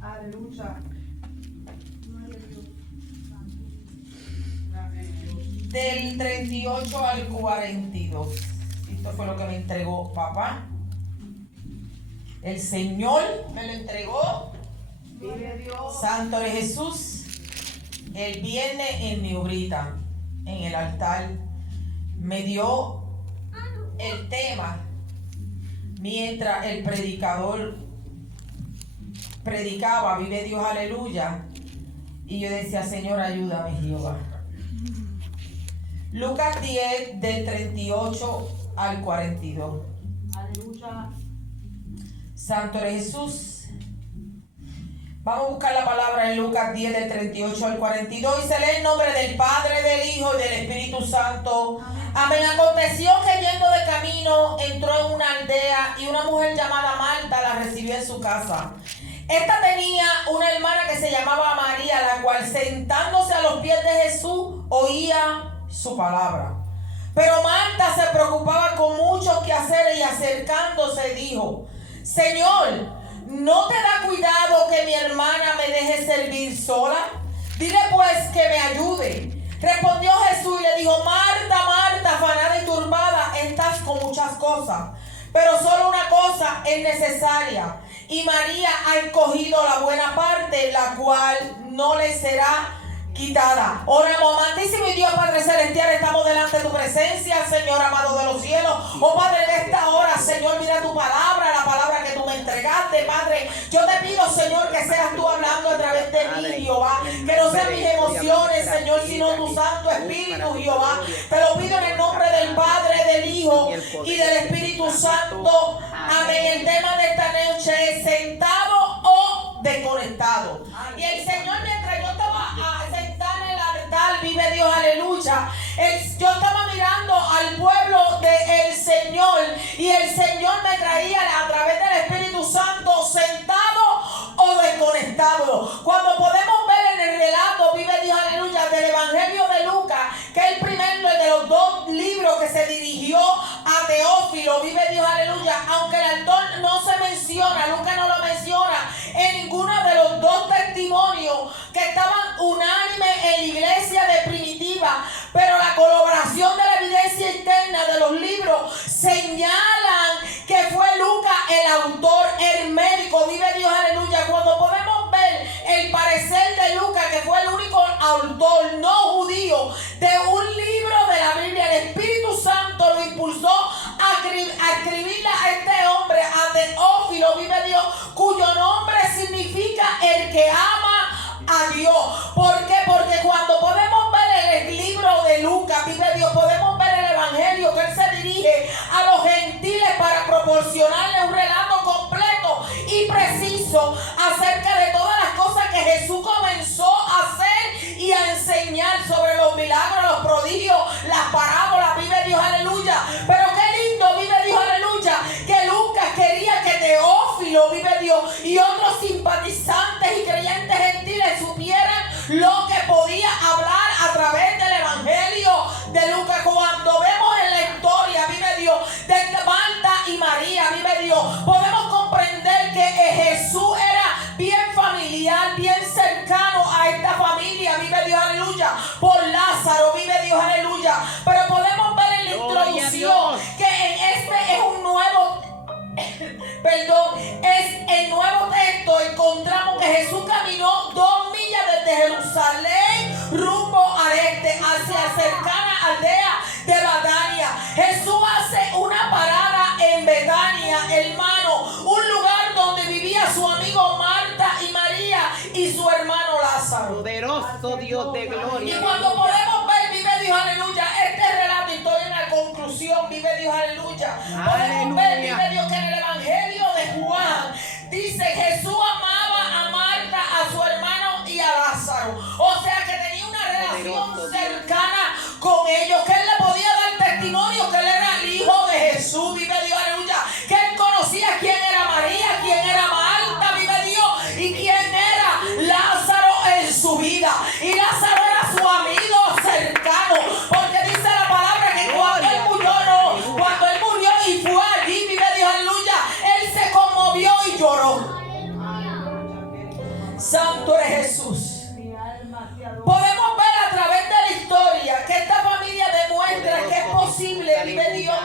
Aleluya. Del 38 al 42. Esto fue lo que me entregó papá. El Señor me lo entregó. Vive Dios. Santo de Jesús. El viernes en mi obrita, en el altar, me dio el tema mientras el predicador predicaba, vive Dios, aleluya. Y yo decía, Señor, ayúdame, Jehová. Lucas 10, del 38 al 42. Aleluya. Santo de Jesús. Vamos a buscar la palabra en Lucas 10, del 38 al 42. Y se lee el nombre del Padre, del Hijo y del Espíritu Santo. Amén. Aconteció que yendo de camino entró en una aldea y una mujer llamada Marta la recibió en su casa. Esta tenía una hermana que se llamaba María, la cual sentándose a los pies de Jesús oía su palabra. Pero Marta se preocupaba con muchos quehaceres y acercándose dijo: Señor, ¿no te da cuidado que mi hermana me deje servir sola? Dile pues que me ayude. Respondió Jesús y le dijo: Marta, Marta, afanada y turbada, estás con muchas cosas, pero solo una cosa es necesaria. Y María ha escogido la buena parte, la cual no le será quitada. Oramos. Amantísimo y Dios Padre Celestial, estamos delante de tu presencia, Señor amado de los cielos. Oh Padre, en esta hora, Señor, mira tu palabra, la palabra que tú me entregaste, Padre. Yo te pido, Señor, que seas tú hablando a través de mí, Jehová. Que no sean mis emociones, Señor, sino tu Santo Espíritu, Jehová. Te lo pido en el nombre del Padre, del Hijo y del Espíritu Santo. Amén. El tema de esta noche es sentado o desconectado. Y el Señor, mientras yo estaba sentada en el altar, vive Dios, aleluya, yo estaba mirando al pueblo del Señor y el Señor me traía a través del Espíritu Santo sentado o desconectado. Cuando podemos ver en el relato, vive Dios, aleluya, del Evangelio de Lucas, que es el primero de los dos libros que se dirigió a Teófilo, vive Dios, aleluya, aunque el autor no se menciona, Lucas no lo menciona en ninguno de los dos testimonios que estaban unánimes en la iglesia de primitiva, pero la colaboración de la evidencia interna de los libros señalan que fue Lucas el autor, el médico, vive Dios, aleluya. Cuando podemos ver el parecer de Lucas, que fue el único autor no judío de un libro de la Biblia, el Espíritu Santo lo impulsó a escribirle a este hombre, a Teófilo, vive Dios, cuyo nombre significa el que ama a Dios. ¿Por qué? Porque cuando podemos ver en el libro de Lucas, vive Dios, podemos ver el evangelio que él se dirige a los gentiles para proporcionarle un relato completo y preciso acerca de todas las cosas que Jesús comenzó a hacer y a enseñar sobre los milagros, los prodigios, las parábolas, vive Dios, aleluya. Pero qué lindo, vive Dios, aleluya, que Lucas quería que Teófilo, vive Dios, y otros simpatizantes y creyentes gentiles supieran lo que podía hablar a través del evangelio de Lucas. Cuando vemos en la historia, vive Dios, de Marta y María, vive Dios, podemos comprender que Jesús era bien familiar, bien cercano a esta familia, vive Dios, aleluya, por Lázaro, vive Dios, aleluya. Pero podemos ver en la introducción que en este es un nuevo es el nuevo texto. Encontramos que Jesús caminó 2 millas desde Jerusalén rumbo al este, hacia cercana aldea de Betania. Jesús hace una parada en Betania, hermano, un lugar donde vivía su amigo Marta y María y su hermano Lázaro. Poderoso Dios de gloria. Y cuando podemos ver, vive Dios, aleluya, este relato, y estoy en la conclusión, vive Dios, aleluya. Podemos ver, vive Dios, que en el evangelio de Juan dice: Jesús amaba a Marta, a su hermano y a Lázaro. O sea que tenía una relación cercana con ellos, que él le podía dar testimonio que él era el hijo de Jesús, vive Dios, aleluya, que él conocía quién era María, quién era Marta, vive Dios, y quién era Lázaro en su vida. Y Lázaro era su amigo cercano, porque dice la palabra que cuando él murió, y fue allí, vive Dios, aleluya, él se conmovió y lloró. Santo eres Jesús. Mi alma te adora. Podemos ver a través de la historia que esta familia demuestra que es posible, vive Dios,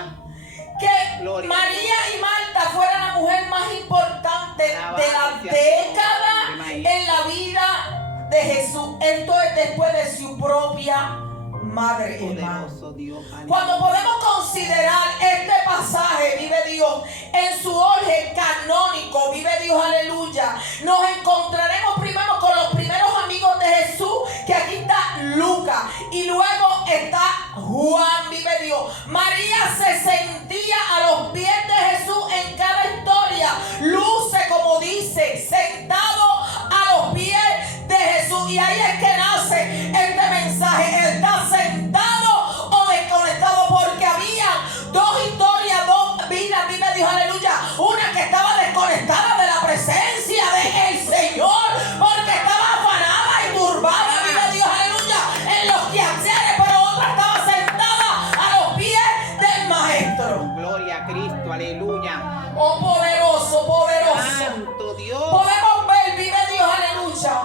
que Gloria. María y Marta fueran la mujer más importante de la década en la vida de Jesús. Esto es después de su propia madre, hermano. Poderoso Dios. Aleluya. Cuando podemos considerar este pasaje, vive Dios, en su orden canónico, vive Dios, aleluya, nos encontraremos primero con los primeros amigos de Jesús, que aquí está Lucas, y luego está Juan, vive Dios. María se sentía a los pies de Jesús en cada historia, luce como dice, sentado a los pies de Jesús, y ahí es que nace este mensaje. Él está sentado o desconectado, porque había dos historias, dos vidas, vive Dios, aleluya. Una que estaba desconectada de la presencia del Señor, porque estaba afanada y turbada, vive Dios, aleluya, en los quehaceres, pero otra estaba sentada a los pies del Maestro. Gloria a Cristo. Aleluya. Oh, poderoso, poderoso. Santo Dios. Podemos ver, vive Dios, aleluya.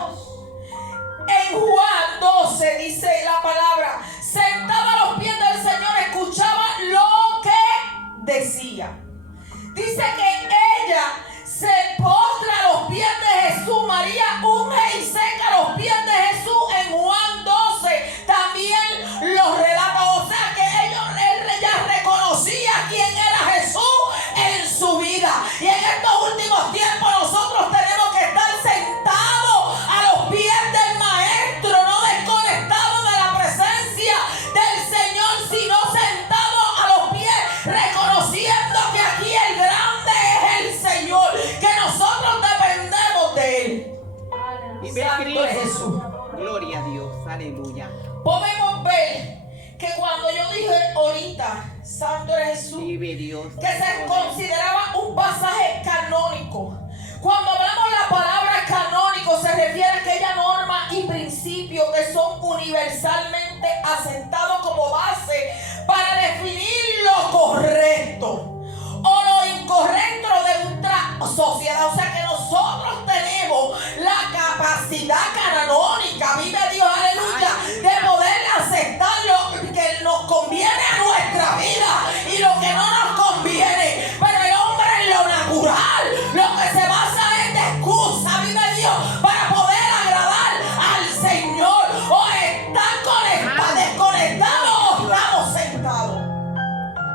En Juan 12 dice la palabra, sentada a los pies del Señor, escuchaba lo que decía. Dice que ella se postra a los pies de Jesús. María unge y seca los pies de Jesús. En Juan 12 también lo relata. O sea que él ya reconocía quién era Jesús en su vida. Y en estos últimos tiempos nosotros tenemos que estar sentados a los pies del Maestro, no desconectados de la presencia del Señor, sino sentados a los pies, reconociendo que aquí el grande es el Señor, que nosotros dependemos de Él. Vive Santo es Cristo. Jesús. Gloria a Dios. Aleluya. Podemos ver que cuando yo dije ahorita, Santo es Jesús, Vive Dios. que se consideraba un pasaje canónico. Cuando hablamos la palabra canónico, se refiere a aquella norma y principio que son universalmente asentados como base para definir lo correcto o lo incorrecto de nuestra sociedad. O sea que nosotros tenemos la capacidad canónica, vive Dios, aleluya, de poder aceptar lo que nos conviene a nuestra vida y lo que no nos conviene. Pero el hombre en lo natural, lo que se basa es de excusa, vive Dios, para poder agradar al Señor. O están desconectados o estamos sentados.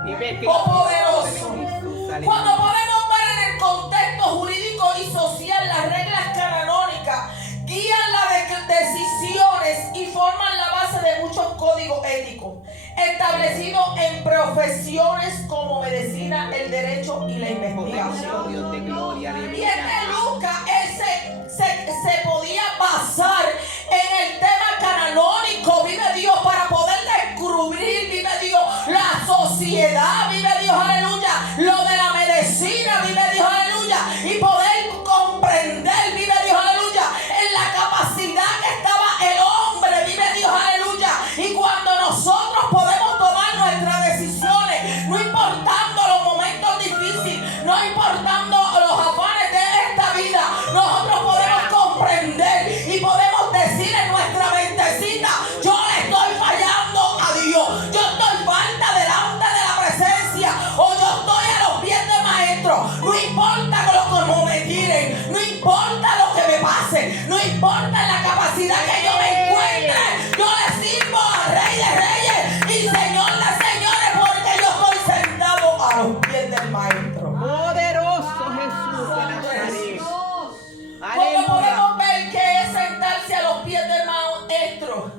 Vive Oh, poderoso. Jesús. Aleluya. Cuando podemos ver en el contexto jurídico y social, las reglas canónicas guían las decisiones y forman la base de muchos códigos éticos establecidos en profesiones como medicina, el derecho y la Poderoso investigación. Dios de gloria. Y Aleluya. este Lucas, él se podía basar en el tema canónico, vive Dios, para poder descubrir, vive Dios, la sociedad, vive Dios, aleluya, lo de la medicina, vive Dios, aleluya, y poder comprender, vive Dios, aleluya, en la capacidad que estaba el hombre, vive Dios, aleluya. Y cuando nosotros podemos tomar nuestras decisiones, no importando los momentos difíciles, no importando los afanes de esta vida, nosotros podemos comprender y podemos decir en nuestra mentecita, yo le estoy fallando a Dios, yo estoy falta delante de la presencia, o yo estoy a los pies del Maestro. No importa lo que me tiren, no importa lo que me pase, no importa la capacidad que yo me encuentre, yo le sirvo al Rey de Reyes y Señor de Señores, porque yo estoy sentado a los pies del Maestro. Poderoso Jesús de Nazaret. ¿Cómo Aleluya. podemos ver que es sentarse a los pies del Maestro?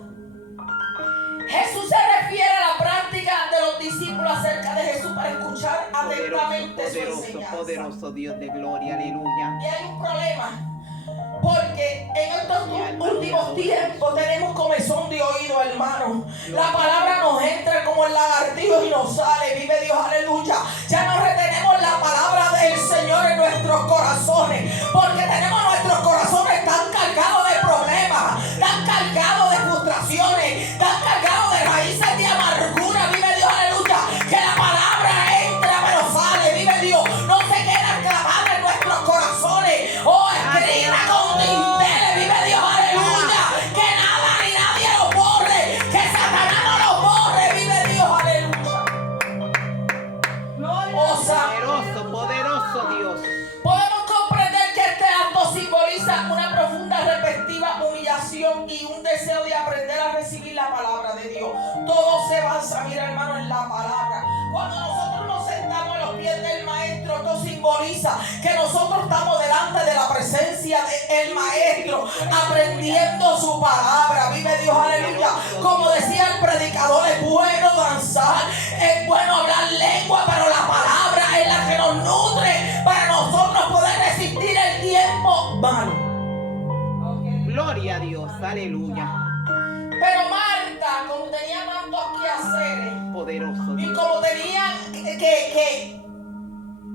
Jesús se refiere a la práctica de los discípulos acerca de Jesús para escuchar atentamente su enseñanza. Poderoso Dios de gloria. Aleluya. Y hay un problema, porque en estos últimos tiempos tenemos comezón de oído, hermano. La palabra nos entra como el lagartijo y nos sale, vive Dios, aleluya. Ya no retenemos la palabra del Señor en nuestros corazones, porque tenemos nuestros corazones tan cargados de problemas, tan cargados de frustraciones, tan cargados de raíces de amargura, vive Dios, aleluya, que la palabra entra pero sale, vive Dios, no se queda clavada en nuestros corazones. Oh, escrita con dintel, se basa, mira hermano, en la palabra. Cuando nosotros nos sentamos a los pies del maestro, esto simboliza que nosotros estamos delante de la presencia del maestro, aprendiendo su palabra. Vive Dios, aleluya. Como decía el predicador, es bueno danzar, es bueno hablar lengua, pero la palabra es la que nos nutre para nosotros poder resistir el tiempo malo. Gloria a Dios, aleluya. Pero Marta, como tenía tantos quehaceres Poderoso y Dios. como tenía que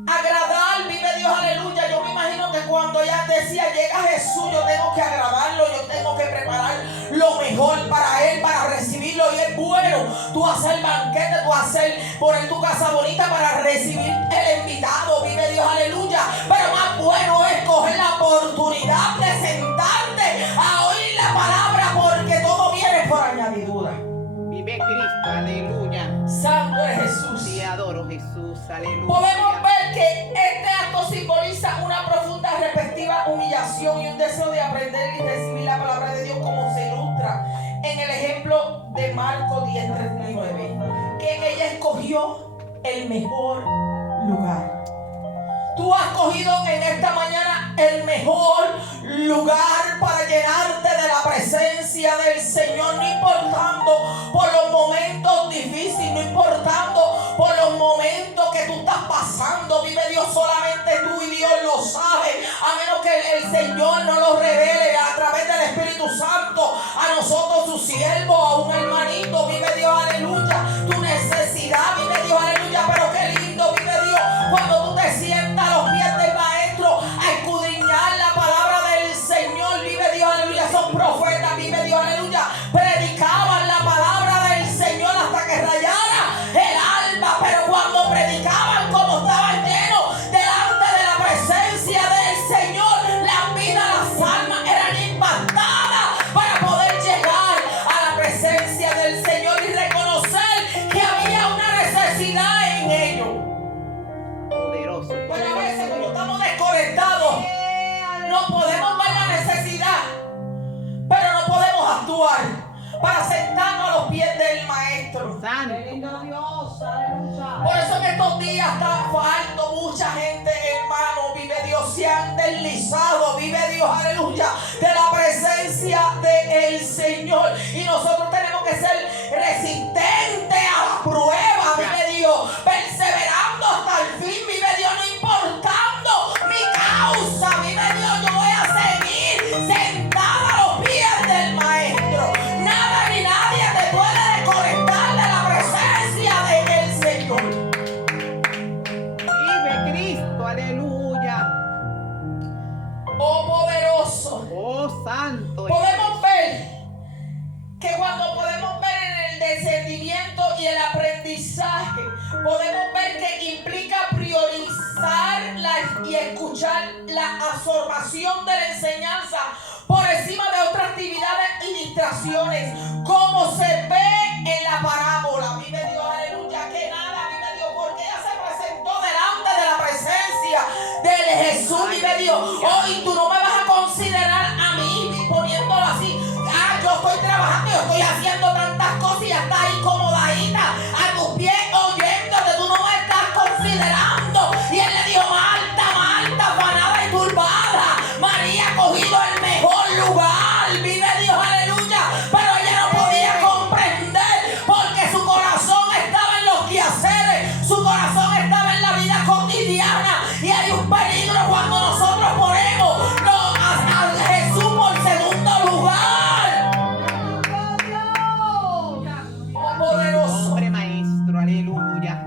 agradar, vive Dios, aleluya, yo me imagino que cuando ella decía llega Jesús, yo tengo que agradarlo, yo tengo que preparar lo mejor para él, para recibirlo. Y es bueno tú hacer banquete, tú hacer poner tu casa bonita para recibir el invitado, vive Dios, aleluya. Pero más bueno es coger la oportunidad de sentarte a oír la palabra, porque todo viene por añadidura. Vive Cristo, aleluya. Santo es Jesús. Te adoro, Jesús, aleluya. Podemos ver que este acto simboliza una profunda, respectiva humillación y un deseo de aprender y recibir la palabra de Dios, como se ilustra en el ejemplo de Marcos 10:39, que ella escogió el mejor lugar. Tú has cogido en esta mañana el mejor lugar para llenarte de la presencia del Señor, no importando por los momentos difíciles, no importando por los momentos que tú estás pasando. Vive Dios, solamente tú y Dios lo sabe, a menos que el Señor no lo revele a través del Espíritu Santo a nosotros, sus siervos, a un hermanito. Vive Dios, aleluya, tu necesidad, vive Dios, aleluya. Pero qué lindo, vive Dios, cuando tú te sientas a los pies del maestro a escudriñar la palabra del Señor. Vive Dios, aleluya. Son profetas, vive Dios, aleluya, predicaban la palabra del Señor hasta que rayara el alba. Pero cuando predicaban, como estaban llenos delante de la presencia del Señor, las vidas, las almas eran impactadas para poder llegar a la presencia del Señor y reconocer que había una necesidad en ellos. Poderoso. Pero a veces cuando estamos desconectados, no podemos ver la necesidad, pero no podemos actuar para sentarnos a los pies del maestro. Santo. Lindo Dios, aleluya. Por eso en estos días está falto mucha gente, hermano, vive Dios, se han deslizado, vive Dios, aleluya, de la presencia del Señor. Y nosotros tenemos que ser resistentes a la prueba, vive Dios, perseverando hasta el fin, vive Dios, no importando mi causa, vive Dios, yo voy a seguir sentada a los pies del maestro. Nada ni nadie te puede desconectar de la presencia del Señor. Vive Cristo, aleluya. Oh poderoso. Oh santo. Podemos ver que cuando podemos ver en el descendimiento y el aprendizaje, podemos ver que implica priorizar y escuchar la absorción de la enseñanza por encima de otras actividades y distracciones, como se ve en la parábola. Vive Dios, aleluya, que nada, vive Dios, porque ella se presentó delante de la presencia de Jesús. Vive Dios, hoy tú no me vas a considerar a mí, poniéndolo así. Yo estoy trabajando, yo estoy haciendo tantas cosas y ya está ahí comodadita a tus pies oyéndote, tú no me estás considerando. Y él le dijo: Marta, Marta, afanada y turbada, María ha cogido el mejor lugar, vive Dios, aleluya. Pero ella no podía comprender, porque su corazón estaba en los quehaceres, su corazón estaba en la vida cotidiana. Y hay un peligro cuando nosotros ponemos a Jesús por segundo lugar. Poderoso. Hombre maestro, aleluya.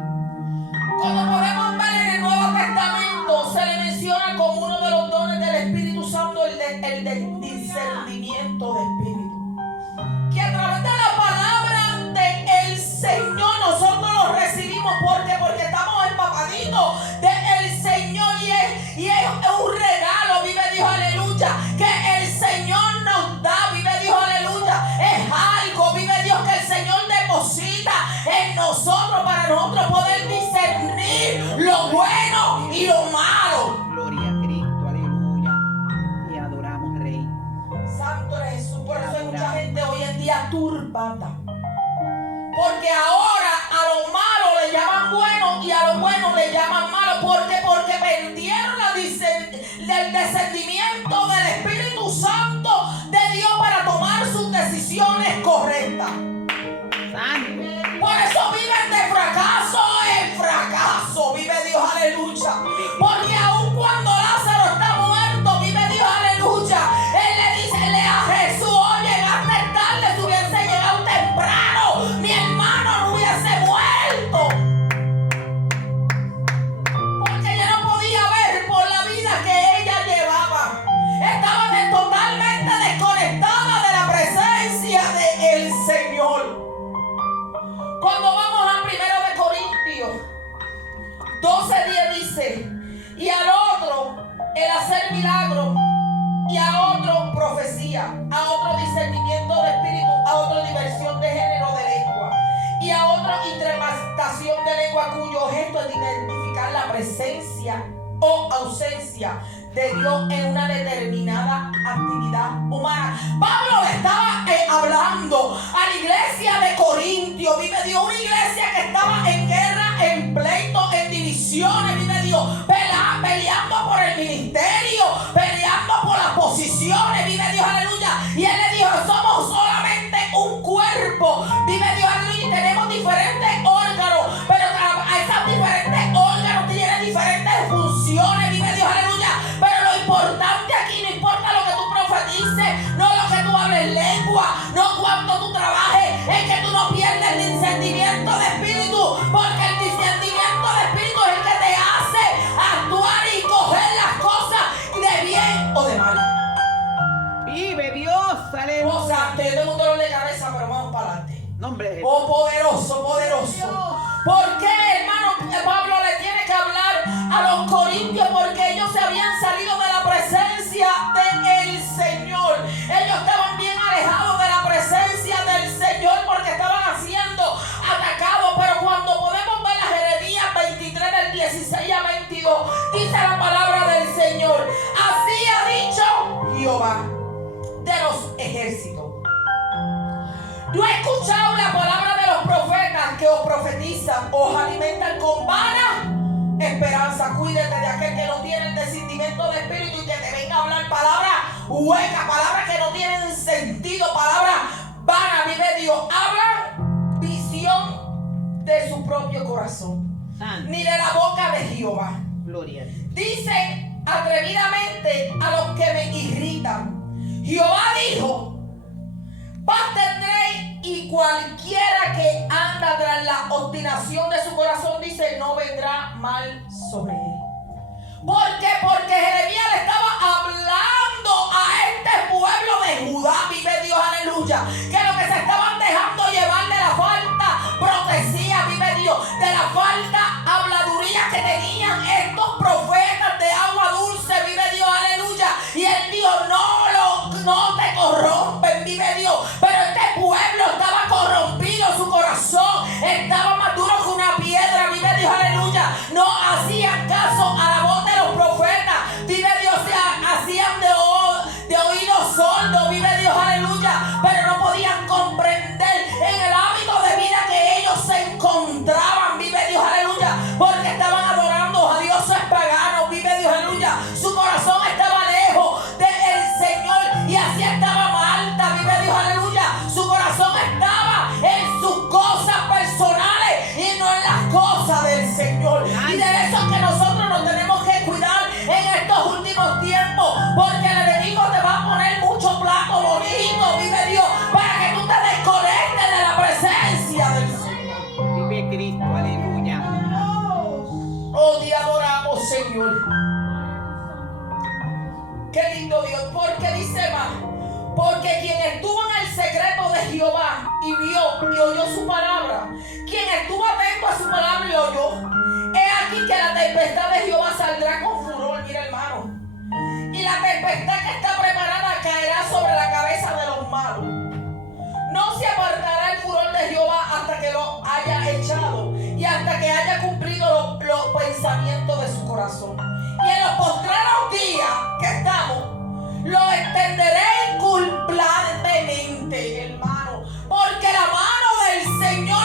Como podemos ver en el Nuevo Testamento, se le menciona como uno de los dones del Espíritu Santo el del discernimiento de espíritu. Que a través de la palabra del Señor nosotros lo recibimos. Porque estamos empapaditos del Señor y es un regalo, vive Dios, aleluya, que el Señor nos da, vive Dios, aleluya. Es algo, vive Dios, que el Señor deposita en nosotros para nosotros poder discernir lo bueno y lo malo. Gloria a Cristo, aleluya. Te adoramos, Rey. Santo es Jesús. Por eso hay mucha gente hoy en día turbada, Porque ahora a lo malo le llaman bueno y a lo bueno le llaman malo. ¿Por qué? Porque perdieron el descendimiento del Espíritu Santo de Dios para tomar sus decisiones correctas. Por eso viven de fracaso en fracaso. Vive Dios, aleluya. Porque aun cuando Lázaro está muerto, vive Dios, aleluya. Él le dice a Jesús: oye, llegaste tarde, si hubiese llegado temprano, mi hermano no hubiese muerto. Porque ella no podía ver por la vida que ella llevaba. Estaba totalmente desconectada de la presencia del Señor. Cuando vamos a 1 de Corintios 12:10 dice: y al otro el hacer milagros, y a otro profecía, a otro discernimiento de espíritu, a otro diversión de género de lengua, y a otro interpretación de lengua, cuyo objeto es identificar la presencia o ausencia de Dios en una determinada actividad humana. Pablo le estaba hablando a la iglesia de Corintio, vive Dios, una iglesia que estaba en guerra, en pleito, en divisiones, vive Dios, peleando por el ministerio, peleando por las posiciones, vive Dios, aleluya. Y él le dijo: somos solamente un cuerpo, vive Dios, aleluya, y tenemos diferentes órganos, pero esos diferentes órganos tienen diferentes funciones, vive Dios, aleluya. Pero lo importante aquí, no importa lo que tú profetices, no lo que tú hables lengua, no cuánto tú trabajes, es que tú no pierdes el discernimiento de espíritu, porque el discernimiento de espíritu es el que te hace actuar y coger las cosas de bien o de mal. Vive Dios, aleluya. Oh, santo, yo tengo un dolor de cabeza, pero vamos para adelante. Nombre de Oh, poderoso, poderoso. ¿Por qué, hermano? Pablo le tiene que hablar a los corintios, porque ellos se habían salido de la presencia del Señor. Ellos estaban bien alejados de la presencia del Señor porque estaban siendo atacados. Pero cuando podemos ver a Jeremías 23 del 16 a 22, dice la palabra del Señor: así ha dicho Jehová de los ejércitos. Yo he escuchado la palabra de los profetas que os profetizan, os alimentan con vana esperanza. Cuídate de aquel que no tiene el discernimiento de espíritu y que te venga a hablar palabras huecas, palabras que no tienen sentido, palabras vanas. Vive Dios, habla visión de su propio corazón, ni de la boca de Jehová. Gloria. Dicen atrevidamente a los que me irritan: Jehová dijo, paz tendréis, y cualquiera que anda tras la obstinación de su corazón, dice, no vendrá mal sobre él. ¿Por qué? Porque Jeremías le estaba hablando a este pueblo de Judá, vive Dios, aleluya, que lo que se estaban dejando llevar de la falta profecía, vive Dios, de la falta habladuría que tenían estos profetas de agua dulce, vive Dios, aleluya. Y él dijo: no te corrompen, vive Dios. Pero este pueblo estaba corrompido, su corazón estaba más duro que una piedra, vive Dios, aleluya. No hacían caso a la voz de los profetas, vive Dios, hacían de oídos sordos, vive Dios, aleluya. Pero no podían comprender en el hábito de vida que ellos se encontraban, vive Dios, aleluya, porque estaban adorando a dioses paganos, vive Dios, aleluya. Su corazón estaba lejos del Señor y así estaba Marta, vive Dios, aleluya. Su corazón estaba en sus cosas personales y no en las cosas del Señor. Y de eso es que nosotros nos tenemos que cuidar en estos últimos tiempos, porque el enemigo te va a poner mucho plato bonito, vive Dios, para que tú te desconectes de la presencia del Señor. Vive Cristo, aleluya. Oh, te adoramos, Señor. Qué lindo Dios. Porque dice más: porque quien estuvo en el secreto de Jehová y vio y oyó su palabra, quien estuvo atento a su palabra y oyó, he aquí que la tempestad de Jehová saldrá con furor, mira, hermano, y la tempestad que está preparada caerá sobre la cabeza de los malos. No se apartará el furor de Jehová hasta que lo haya echado y hasta que haya cumplido los pensamientos de su corazón. Y en los postreros días que estamos, lo extenderé inculpablemente, hermano, porque la mano del Señor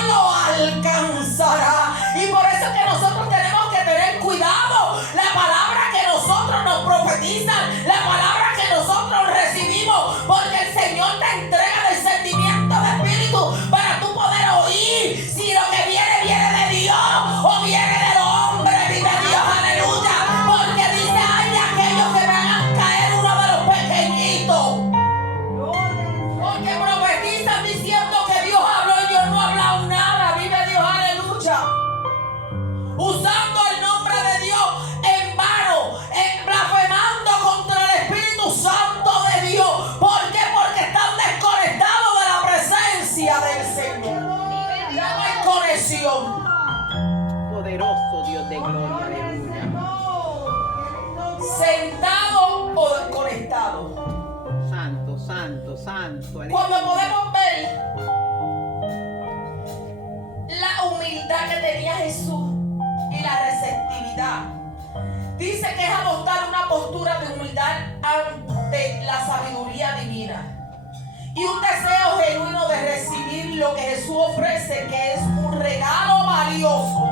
de gloria, aleluya. Sentado o desconectado. Santo, santo, santo, aleluya. Cuando podemos ver la humildad que tenía Jesús y la receptividad, dice que es adoptar una postura de humildad ante la sabiduría divina y un deseo genuino de recibir lo que Jesús ofrece, que es un regalo valioso,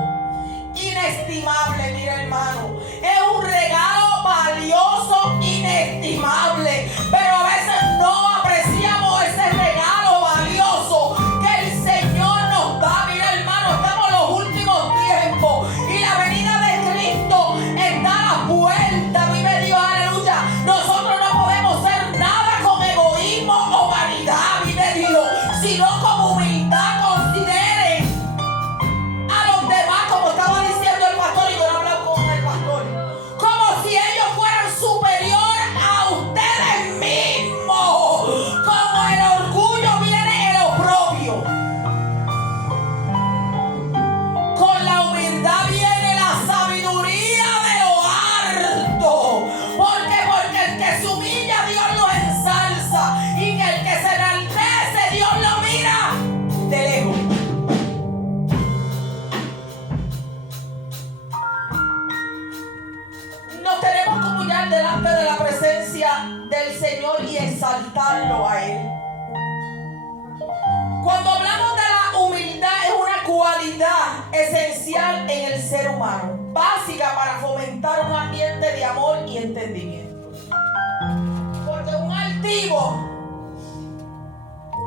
inestimable. Mira, hermano, es un regalo valioso, inestimable, pero a veces no apreciamos ese regalo valioso que el Señor nos da. Mira, hermano, estamos en los últimos tiempos y la venida de Cristo está a la puerta. Vive Dios, aleluya. Nosotros no podemos ser nada con egoísmo o vanidad, vive Dios, sino con humildad. Consideren a los demás, como estaba diciendo el pastor, y yo he hablado con el pastor, como si ellos fueran superiores a ustedes mismos. Como el orgullo viene el oprobio, con la humildad viene la sabiduría de lo alto. Porque el que se humilla, Dios lo ensalza, y que el que se enaltece, Dios lo mira de lejos. Nos tenemos que humillar delante de la presencia del Señor y exaltarlo a Él. Cuando hablamos de la humildad, es una cualidad esencial en el ser humano, básica para fomentar un ambiente de amor y entendimiento. Porque un altivo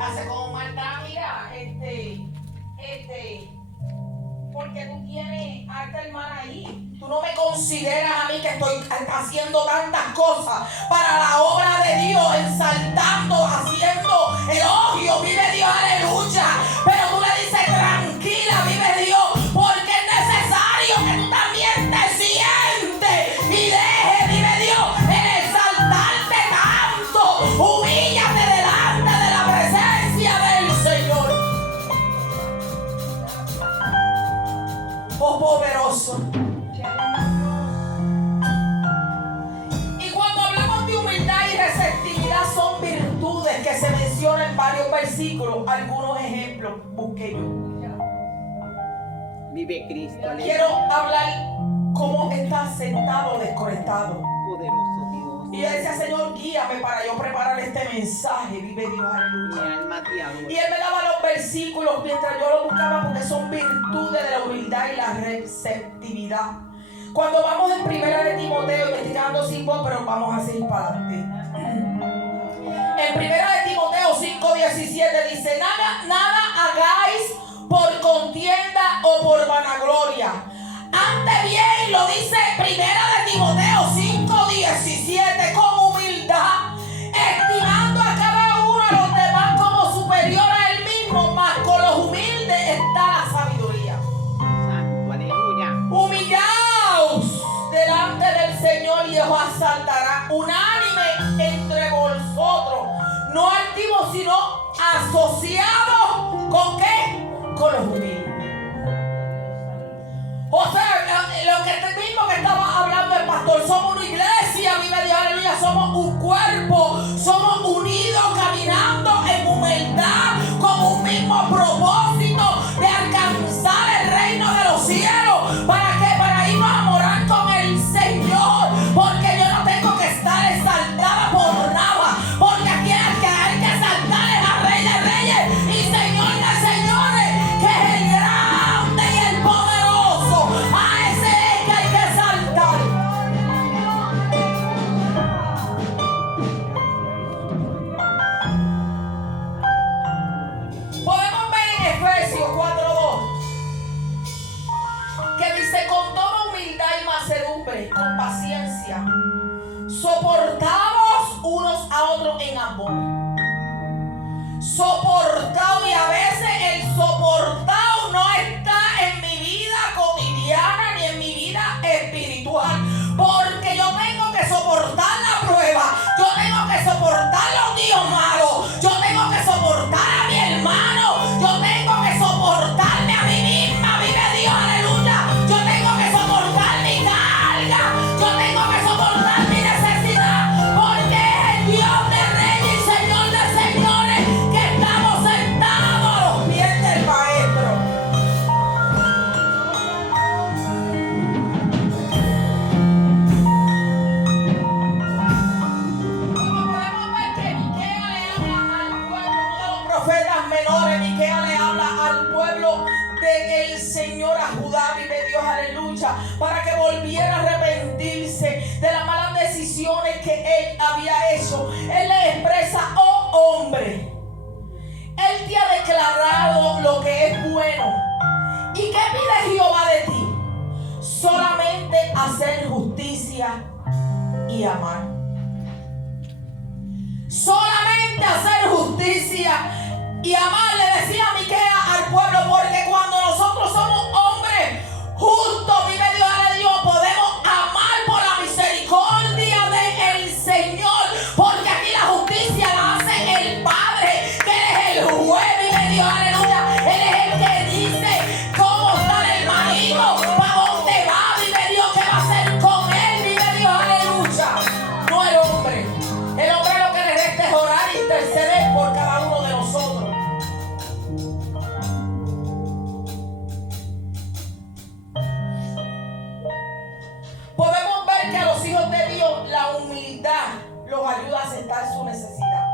hace como maldad, mira, porque tú tienes a esta hermana ahí. Tú no me consideras a mí que estoy haciendo tantas cosas para la obra de Dios, exaltando, haciendo elogio, vive Dios, aleluya. Pero tú le dices, tranquila, vive Dios, porque es necesario que tú también te sientes y dejes, vive Dios, el exaltarte tanto. Humíllate delante de la presencia del Señor. Oh poderoso. Y cuando hablamos de humildad y receptividad, son virtudes que se mencionan en varios versículos. Algunos ejemplos busqué yo. Vive Cristo, aleluya. Quiero hablar cómo estás sentado desconectado. Poderoso Dios. Y él decía, Señor, guíame para yo preparar este mensaje. Vive Dios, Mi aleluya. alma te adora. Y él me daba los versículos mientras yo lo buscaba, porque son virtudes de la humildad y la receptividad. Cuando vamos en Primera de Timoteo, y me estoy quedando sin voz, pero vamos a seguir para adelante. En Primera de Timoteo 5:17 dice, nada hagáis por contienda o por vanagloria. Antes bien, lo dice Primera de Timoteo 5:17, con humildad, estimando a cada uno a los demás como superior a él mismo, mas con los humildes está la sabiduría. Santo, aleluya. Humillaos delante del Señor y os exaltará. Unánime entre vosotros, no altivos, sino asociados. ¿Con qué? Con los humildes. O sea, lo que mismo que estaba hablando el pastor, somos una iglesia, vive Dios, aleluya, somos un cuerpo, somos unidos caminando en humildad con un mismo propósito de alcanzar el reino de los cielos. ¿Para qué? Para irnos a morar con el Señor, porque yo no tengo que estar exaltada por nada, porque aquí el que hay que exaltar es al Rey de Reyes y Señor de Señores, que es el grande y el poderoso. A ese es que hay que exaltar. Podemos ver en Efesios 4:2 que dice, con toda humildad y mansedumbre, con paciencia, soportados unos a otros en amor. Soportado, y a veces el soportado no está en mi vida cotidiana ni en mi vida espiritual, porque yo tengo que soportar la prueba, yo tengo que soportar los días malos, yo tengo que soportar a mi hermano, yo tengo que soportarme a mí misma, vive Dios, aleluya, yo tengo que soportar a Judá, vive Dios, aleluya, para que volviera a arrepentirse de las malas decisiones que él había hecho. Él le expresa: oh hombre, él te ha declarado lo que es bueno. ¿Y qué pide Jehová de ti? Solamente hacer justicia y amar. Solamente hacer justicia y amar, le decía Miqueas al pueblo, porque cuando nosotros somos hombres justos, vive Dios, aleluya, podemos amar por la misericordia del Señor, porque aquí la justicia la hace el Padre, que es el juez, vive Dios, aleluya. Él es el que dice cómo está el marido, para dónde va, vive Dios, qué va a hacer con él, vive Dios, aleluya. No el hombre. El hombre lo que le resta es orar e interceder por cada uno de nosotros. Podemos ver que a los hijos de Dios la humildad los ayuda a aceptar su necesidad.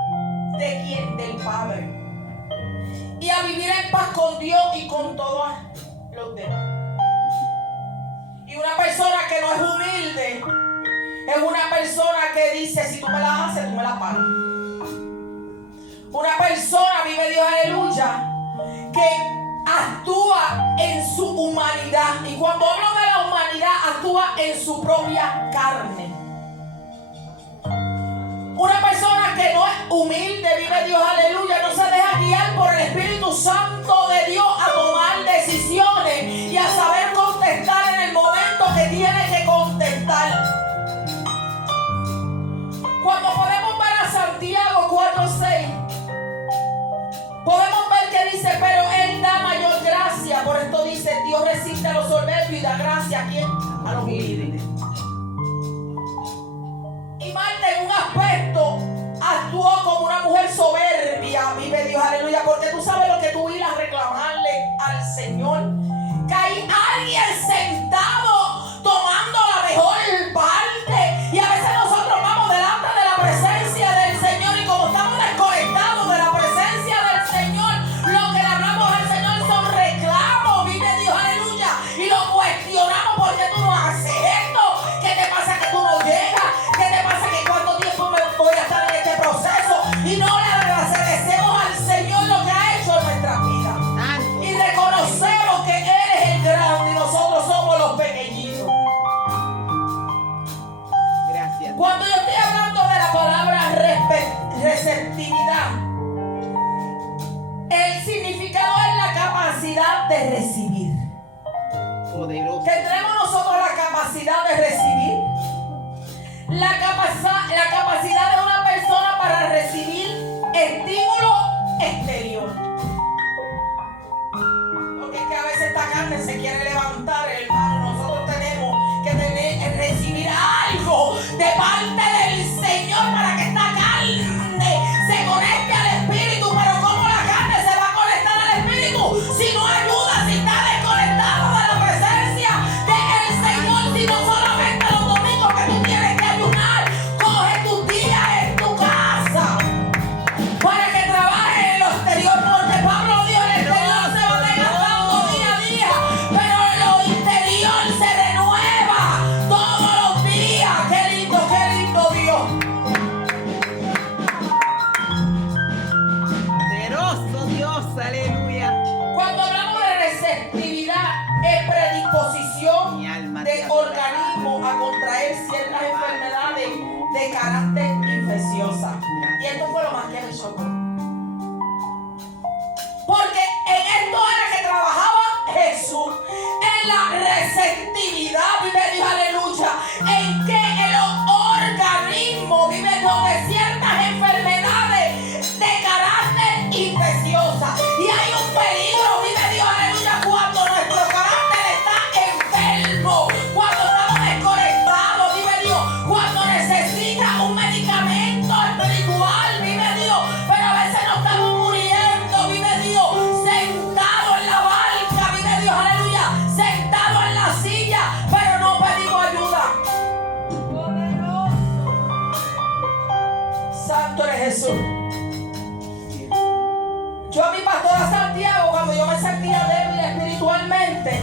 ¿De quién? Del Padre. Y a vivir en paz con Dios y con todos los demás. Y una persona que no es humilde es una persona que dice: si tú me la haces, tú me la pagas. Una persona, vive Dios, aleluya, que actúa en su humanidad. Y cuando hablo de la humanidad, actúa en su propia carne. Una persona que no es humilde, vive Dios, aleluya, no se deja guiar por el Espíritu Santo de Dios a tomar decisiones y a saber contestar en el momento que tiene que contestar. Cuando podemos ver a Santiago 4:6, podemos ver que dice: pero Él da mayor gracia. Por esto dice: Dios resiste a los soberbios y da gracia a quien? A los humildes. Y Marta en un aspecto actuó como una mujer soberbia, vive Dios, aleluya, porque tú sabes lo que tú ibas a reclamarle al Señor, que hay alguien sentado tomando la mejor parte, y a veces nosotros vamos delante de la presencia del Señor, y como estamos desconectados de la presencia del Señor, lo que le hablamos al Señor son reclamos, vive Dios, aleluya, y lo cuestionamos: ¿por qué tú no haces esto? ¿Qué te pasa que tú no llegas? ¿Qué te pasa que cuánto tiempo me voy a estar en este proceso? Y no le agradecemos al Señor lo que ha hecho en nuestra vida. Y reconocemos que Él es el grande y nosotros somos los pequeñitos. Gracias. Cuando yo estoy hablando de la palabra receptividad, el significado es la capacidad de recibir. Poderoso. ¿Tendremos nosotros la capacidad de recibir? La capacidad de una persona para recibir estímulo exterior. Porque es que a veces esta carne se quiere levantar, hermano. Nosotros tenemos que recibir algo de parte del Señor para que esta carne se conecte al Espíritu. Pero ¿cómo la carne se va a conectar al Espíritu si no ayuda, si está desconectado de la presencia del Señor? Si no solamente los domingos que tú tienes que ayunar, coge tus días en tu casa para que trabajes en lo exterior, porque Pablo dijo: el exterior se va desgastando día a día, pero lo interior se renueva todos los días. Qué lindo Dios. Poderoso Dios, aleluya. Cuando hablamos de receptividad, es predisposición Mi alma de te adora. organismo a contraer ciertas enfermedades de carácter infecciosa. Y esto fue lo más que me chocó. Porque en esto era que trabajaba Jesús, en la receptividad, vive Dios, aleluya, en que el organismo vive donde ciertas enfermedades de carácter infecciosa. Y hay un peligro, vive Dios, aleluya, cuando nuestro carácter está enfermo, cuando estamos desconectados, vive Dios, cuando necesita un medicamento espiritual, vive Dios, pero a veces nos estamos muriendo, vive Dios, sentado en la barca, vive Dios, aleluya, sentado en la silla, pero no pedimos ayuda. Santo eres Jesús. Yo a mi pastora Santiago, cuando yo me sentía débil espiritualmente,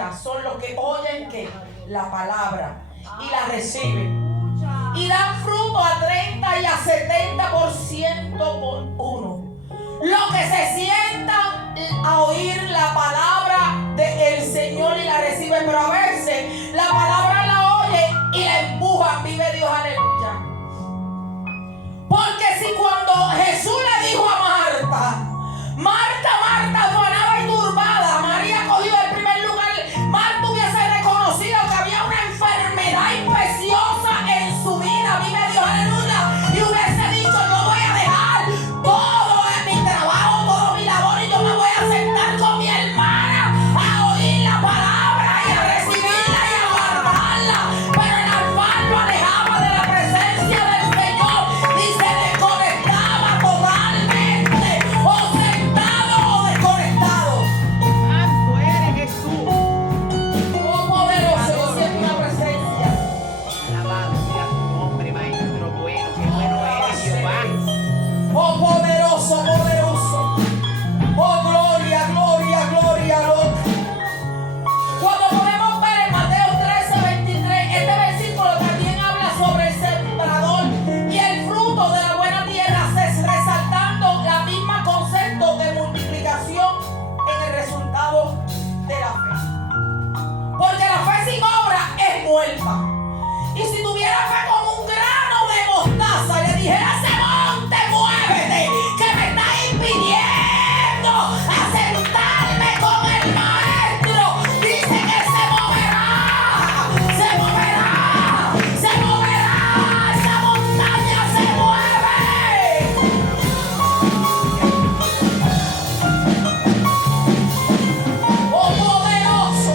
tierra son los que oyen que la palabra y la reciben. Y dan fruto a 30 y a 70% por uno. Los que se sientan a oír la palabra del Señor y la reciben, pero a veces la palabra la oyen y la empujan. Vive Dios, aleluya. Porque si cuando Jesús le dijo a Marta, Marta, afanada y turbada, María cogió el primer lugar, Marta hubiese reconocido que había una enfermedad infecciosa en su vida, vive Dios, aleluya, y hubiese dicho: yo voy a dejar todo mi trabajo, todo mi labor, y yo me voy a sentar con mi hermana a oír la palabra y a recibirla y a guardarla. Pero el afán lo alejaba de la presencia del Señor y se desconectaba totalmente, o sentado o desconectado. Santo eres Jesús. Oh poderoso, yo siento una presencia. Alabado sea tu nombre, Maestro bueno, que bueno eres Jehová. Oh poderoso, poderoso. Oh gloria, gloria, gloria, gloria. Cuando podemos ver en Mateo 13:23, este versículo también habla sobre el sembrador y el fruto de la buena tierra, resaltando la misma concepto de multiplicación en el resultado de la fe. Porque la fe sin obra es muerta. Y si tuviera fe como un grano de mostaza, le dijera a ese monte: muévete, que me está impidiendo asentarme con el maestro. Dice que se moverá, se moverá, se moverá, esa montaña se mueve. Oh poderoso.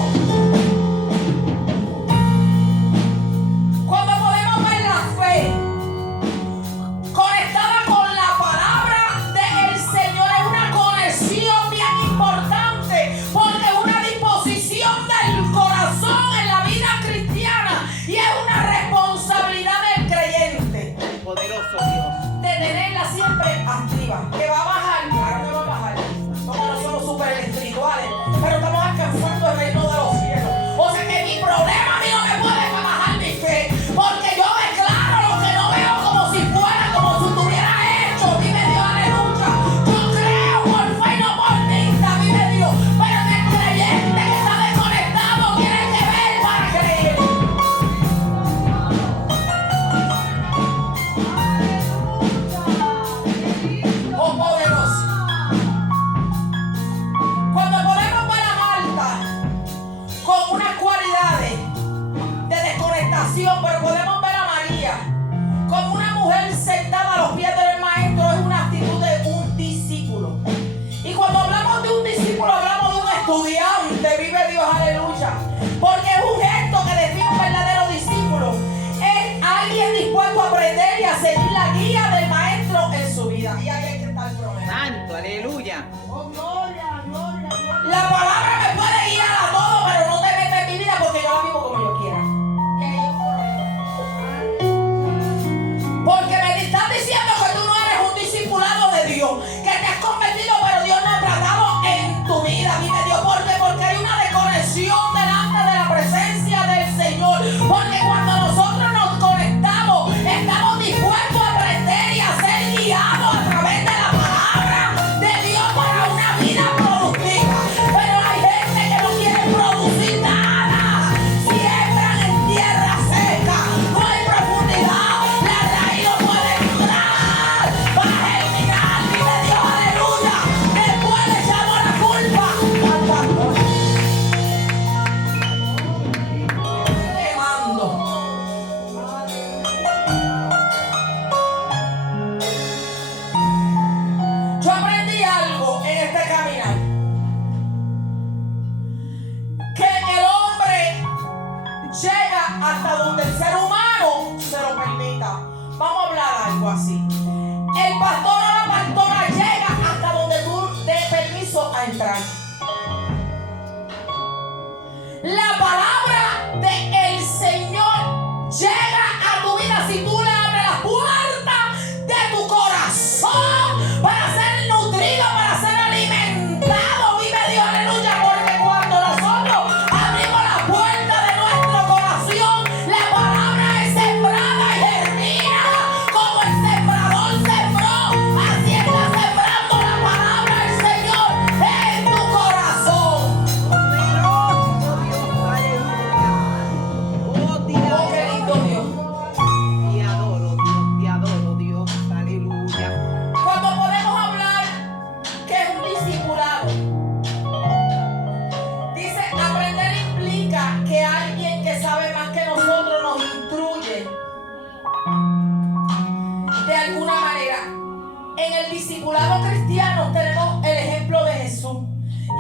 Cuando podemos ver la fe conectada con la palabra del Señor, es una conexión bien importante, porque es una disposición del corazón en la vida cristiana y es una responsabilidad del creyente Poderoso Dios. de tenerla siempre activa. Que va a bajar, claro que va a bajar, porque no somos súper espirituales, pero estamos alcanzando el reino de los cielos. O sea que mi problema a mí no me puede bajar mi fe, porque yo declaro lo que no veo como si fuera, como si estuviera hecho. Vive Dios, aleluya. Yo creo por fe y no por vista, vive Dios. Pero el creyente que está desconectado tiene que ver para creer. Oh poderoso. Cuando podemos ver a Marta con unas cualidades de desconectación, pero podemos ver a María como una mujer sentada a los pies del maestro, es una actitud de un discípulo. Y cuando hablamos de un discípulo, hablamos de un estudiante, vive Dios, aleluya. Porque es un gesto que define un verdadero discípulo. Es alguien dispuesto a aprender y a seguir la guía del maestro en su vida. Y ahí hay que estar el problema. Santo, aleluya. Oh, gloria, gloria, gloria. La palabra me puede guiar a todo, pero no te metas en mi vida porque yo la vivo como yo quiera. Y ahí hay un problema. Porque me estás diciendo que tú no eres un discipulado de Dios, que te has convertido, pero Dios no ha tratado en tu vida. Vive Dios, porque hay una desconexión delante de la presencia del Señor. Porque cuando nosotros nos conectamos, estamos dispuestos a aprender y a ser guiados a través de la palabra de Dios para una vida productiva. Pero hay gente que no quiere producir nada. Siembran en tierra seca, no hay profundidad, la raíz no puede entrar para germinar. Vive Dios, aleluya. Después le echamos la culpa al pastor. Quemando. Yo aprendí algo en este caminar. Que el hombre llega hasta donde el ser humano se lo permita. Vamos a hablar algo así. El pastor o la pastora llega hasta donde tú des permiso a entrar. La palabra del Señor llega a tu vida si tú le abres la puerta de tu corazón para ser nutrido, para ser alimentado. Vive Dios, aleluya, porque cuando nosotros abrimos discipulados cristianos tenemos el ejemplo de Jesús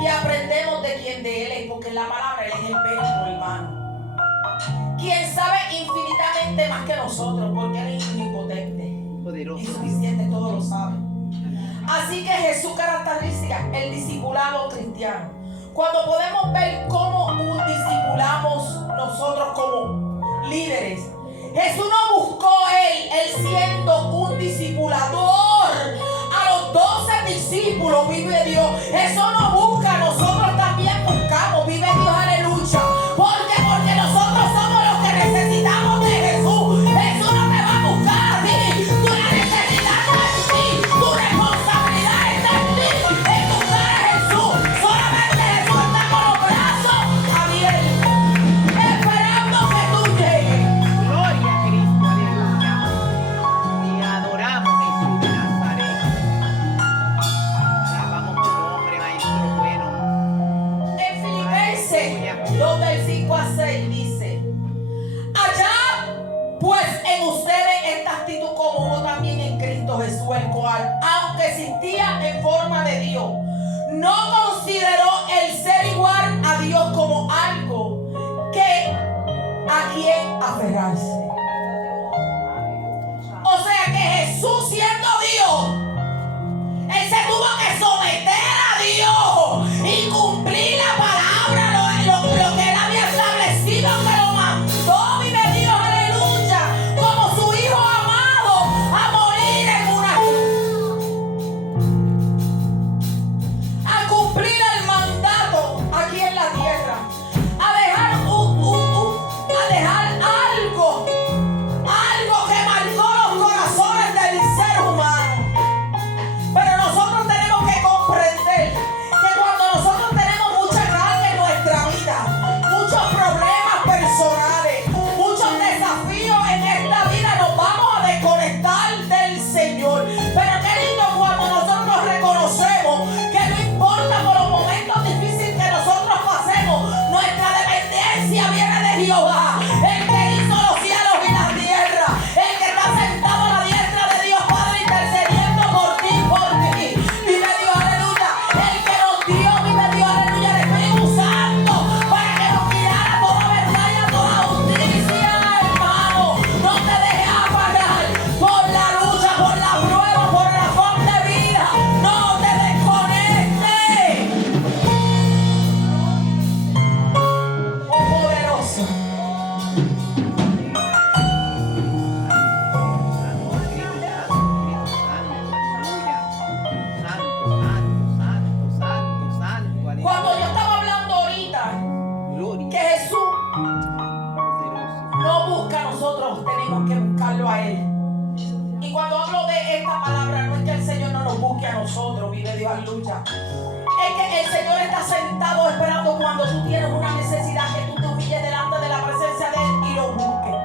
y aprendemos de quién de Él es, porque en la palabra Él es el verbo, hermano. Quien sabe infinitamente más que nosotros, porque Él es omnipotente. Poderoso Es Dios. suficiente, todo lo sabe. Así que Jesús caracteriza el discipulado cristiano. Cuando podemos ver cómo discipulamos nosotros como líderes. Jesús no buscó él siendo un discipulador a los 12 discípulos, vive Dios. Eso no busca, nosotros también buscamos, vive Dios, aleluya. Porque nosotros somos los que necesitamos de Jesús. Jesús no te va a buscar a ti, tú la necesidad no es en ti, tu responsabilidad está en ti, en buscar a Jesús. Solamente Jesús está con los brazos abiertos, esperando que tú llegues. Gloria a Cristo, aleluya. Y adoramos Jesús de Nazaret. Alabamos tu nombre, Maestro bueno. En Filipenses 2 del 5 a 6 dice: hallad pues en ustedes esta actitud como hubo también en Cristo Jesús, el cual, aunque existía en forma de Dios, no consideró el ser igual a Dios como algo que a quien aferrarse. O sea que Jesús, siendo Dios, Él se tuvo que someter a Dios y cumplir la palabra, lo que Él había establecido, que lo mandó, vive Dios, aleluya, como su Hijo amado, a morir en una cruz, a cumplir el mandato aquí en la tierra, a dejar algo que marcó los corazones del ser humano. Pero nosotros tenemos que comprender que cuando nosotros tenemos mucha carga en nuestra vida, muchos problemas personales, muchos desafíos en esta vida, nos vamos a desconectar del Señor. Pero qué lindo cuando nosotros nos reconocemos que no importa por los momentos difíciles que nosotros pasemos, nuestra dependencia viene de Jehová, el que hizo los cielos y la tierra, el que está sentado a la diestra de Dios Padre intercediendo por ti, por mí. Vive Dios, aleluya. El que nos dio, vive Dios, aleluya, el Espíritu Santo, para que nos guiara a toda verdad y a toda justicia, hermano. No te dejes apagar por la lucha, por la prueba, por la razón de vida. No te desconectes. Oh, poderoso. Cuando yo estaba hablando ahorita que Jesús no busca a nosotros, tenemos que buscarlo a Él. Y cuando hablo de esta palabra, no es que el Señor no nos busque a nosotros, vive Dios, aleluya. Es que el Señor está sentado esperando cuando tú tienes una necesidad, que tú te humilles delante de la presencia de Él y lo busques.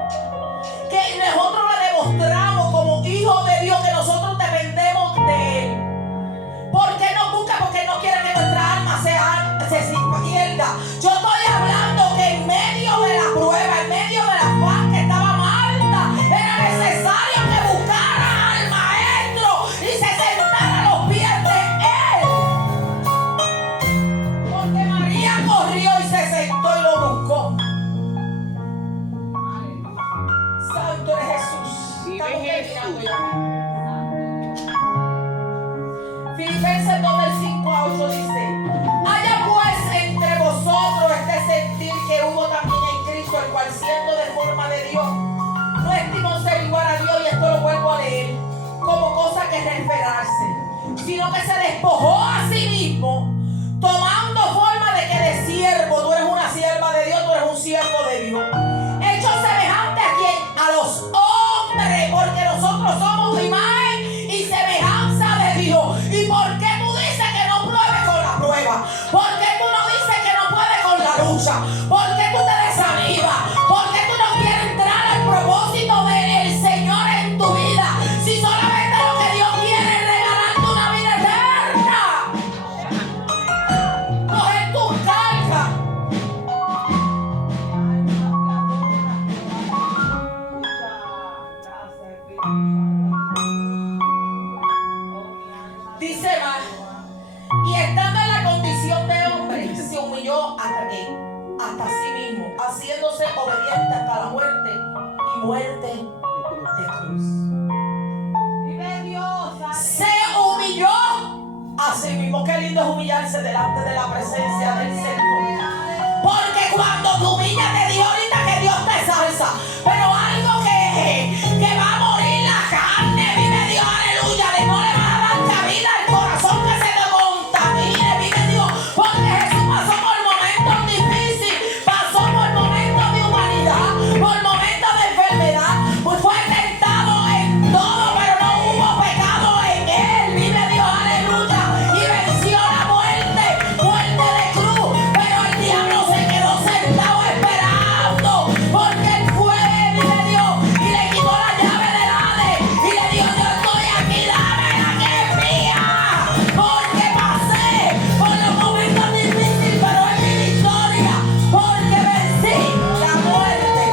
Que nosotros le demostramos como hijos de Dios que nosotros dependemos de Él. ¿Por qué nos busca? Porque no quiere que nuestra alma se pierda. Yo estoy hablando que en medio de la prueba, en medio de la paz que estaba Marta, era necesario que buscara al Maestro y se sentara a los pies de Él. Porque María corrió y se sentó y lo buscó. Santo es Jesús. Vive Estamos terminando Jesús. ya. Filipenses 2 del 5 a 8 dice: haya pues entre vosotros este sentir que hubo también en Cristo, el cual siendo de forma de Dios, no estimó ser igual a Dios, y esto lo vuelvo a leer, como cosa que referarse, sino que se despojó a sí mismo, tomando forma de que de siervo. Tú eres una sierva de Dios, tú eres un siervo de Dios, hecho semejante a quién, a los hombres, porque nosotros somos imagen y semejanza de Dios. ¿Y por qué tú dices que no pruebes con la prueba? ¿Por qué tú no dices que no puedes con la lucha? ¿Por qué tú te desanimas? ¿Por qué tú no quieres entrar al propósito del Señor en tu vida? Si solamente lo que Dios quiere es regalarte una vida eterna. Coger tus cargas. negó hasta sí mismo, haciéndose obediente hasta la muerte y muerte de cruz. Vive Dios. Se humilló a sí mismo. Qué lindo es humillarse delante de la presencia del Señor. Porque cuando tú humillas de Dios, ahorita que Dios te salsa, pero algo que va a morir la carne, vive Dios, aleluya, de no le va a dar cabida al corazón que se le contamine, vive Dios, porque Jesús pasó por momentos difíciles, pasó por momentos de humanidad, por momentos de enfermedad, pues fue tentado en todo, pero no hubo pecado en él, vive Dios, aleluya, y venció la muerte de cruz, pero el diablo se quedó sentado esperando, porque él fue, vive Dios, y le quitó la llave del Hades, y le dijo: yo estoy aquí, dámela que es mía, porque pasé por los momentos difíciles, pero es mi victoria, porque vencí la muerte.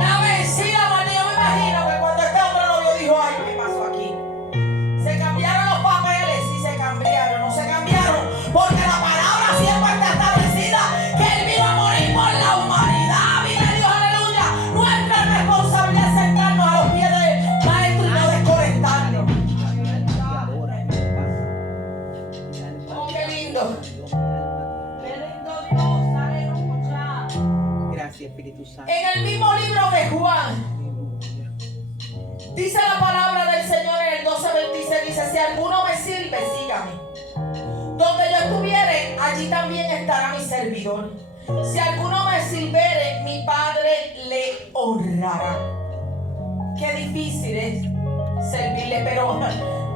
La vencí la muerte. Yo me imagino que cuando este hombre lo vio dijo: ay, ¿qué pasó aquí? Se cambiaron los papeles, sí se cambiaron, no se cambiaron, porque la palabra siempre está establecida que él vino a morir por la humanidad, vive Dios, aleluya. Nuestra responsabilidad es sentarnos a los pies del maestro y no desconectarnos. Oh, qué lindo. Qué lindo Dios. Aleluya. Gracias, Espíritu Santo. En el mismo libro de Juan dice la palabra del Señor en el 12:26, dice: si alguno me sirve, sígame. Donde yo estuviere, allí también estará mi servidor. Si alguno me sirviere, mi Padre le honrará. Qué difícil es servirle, pero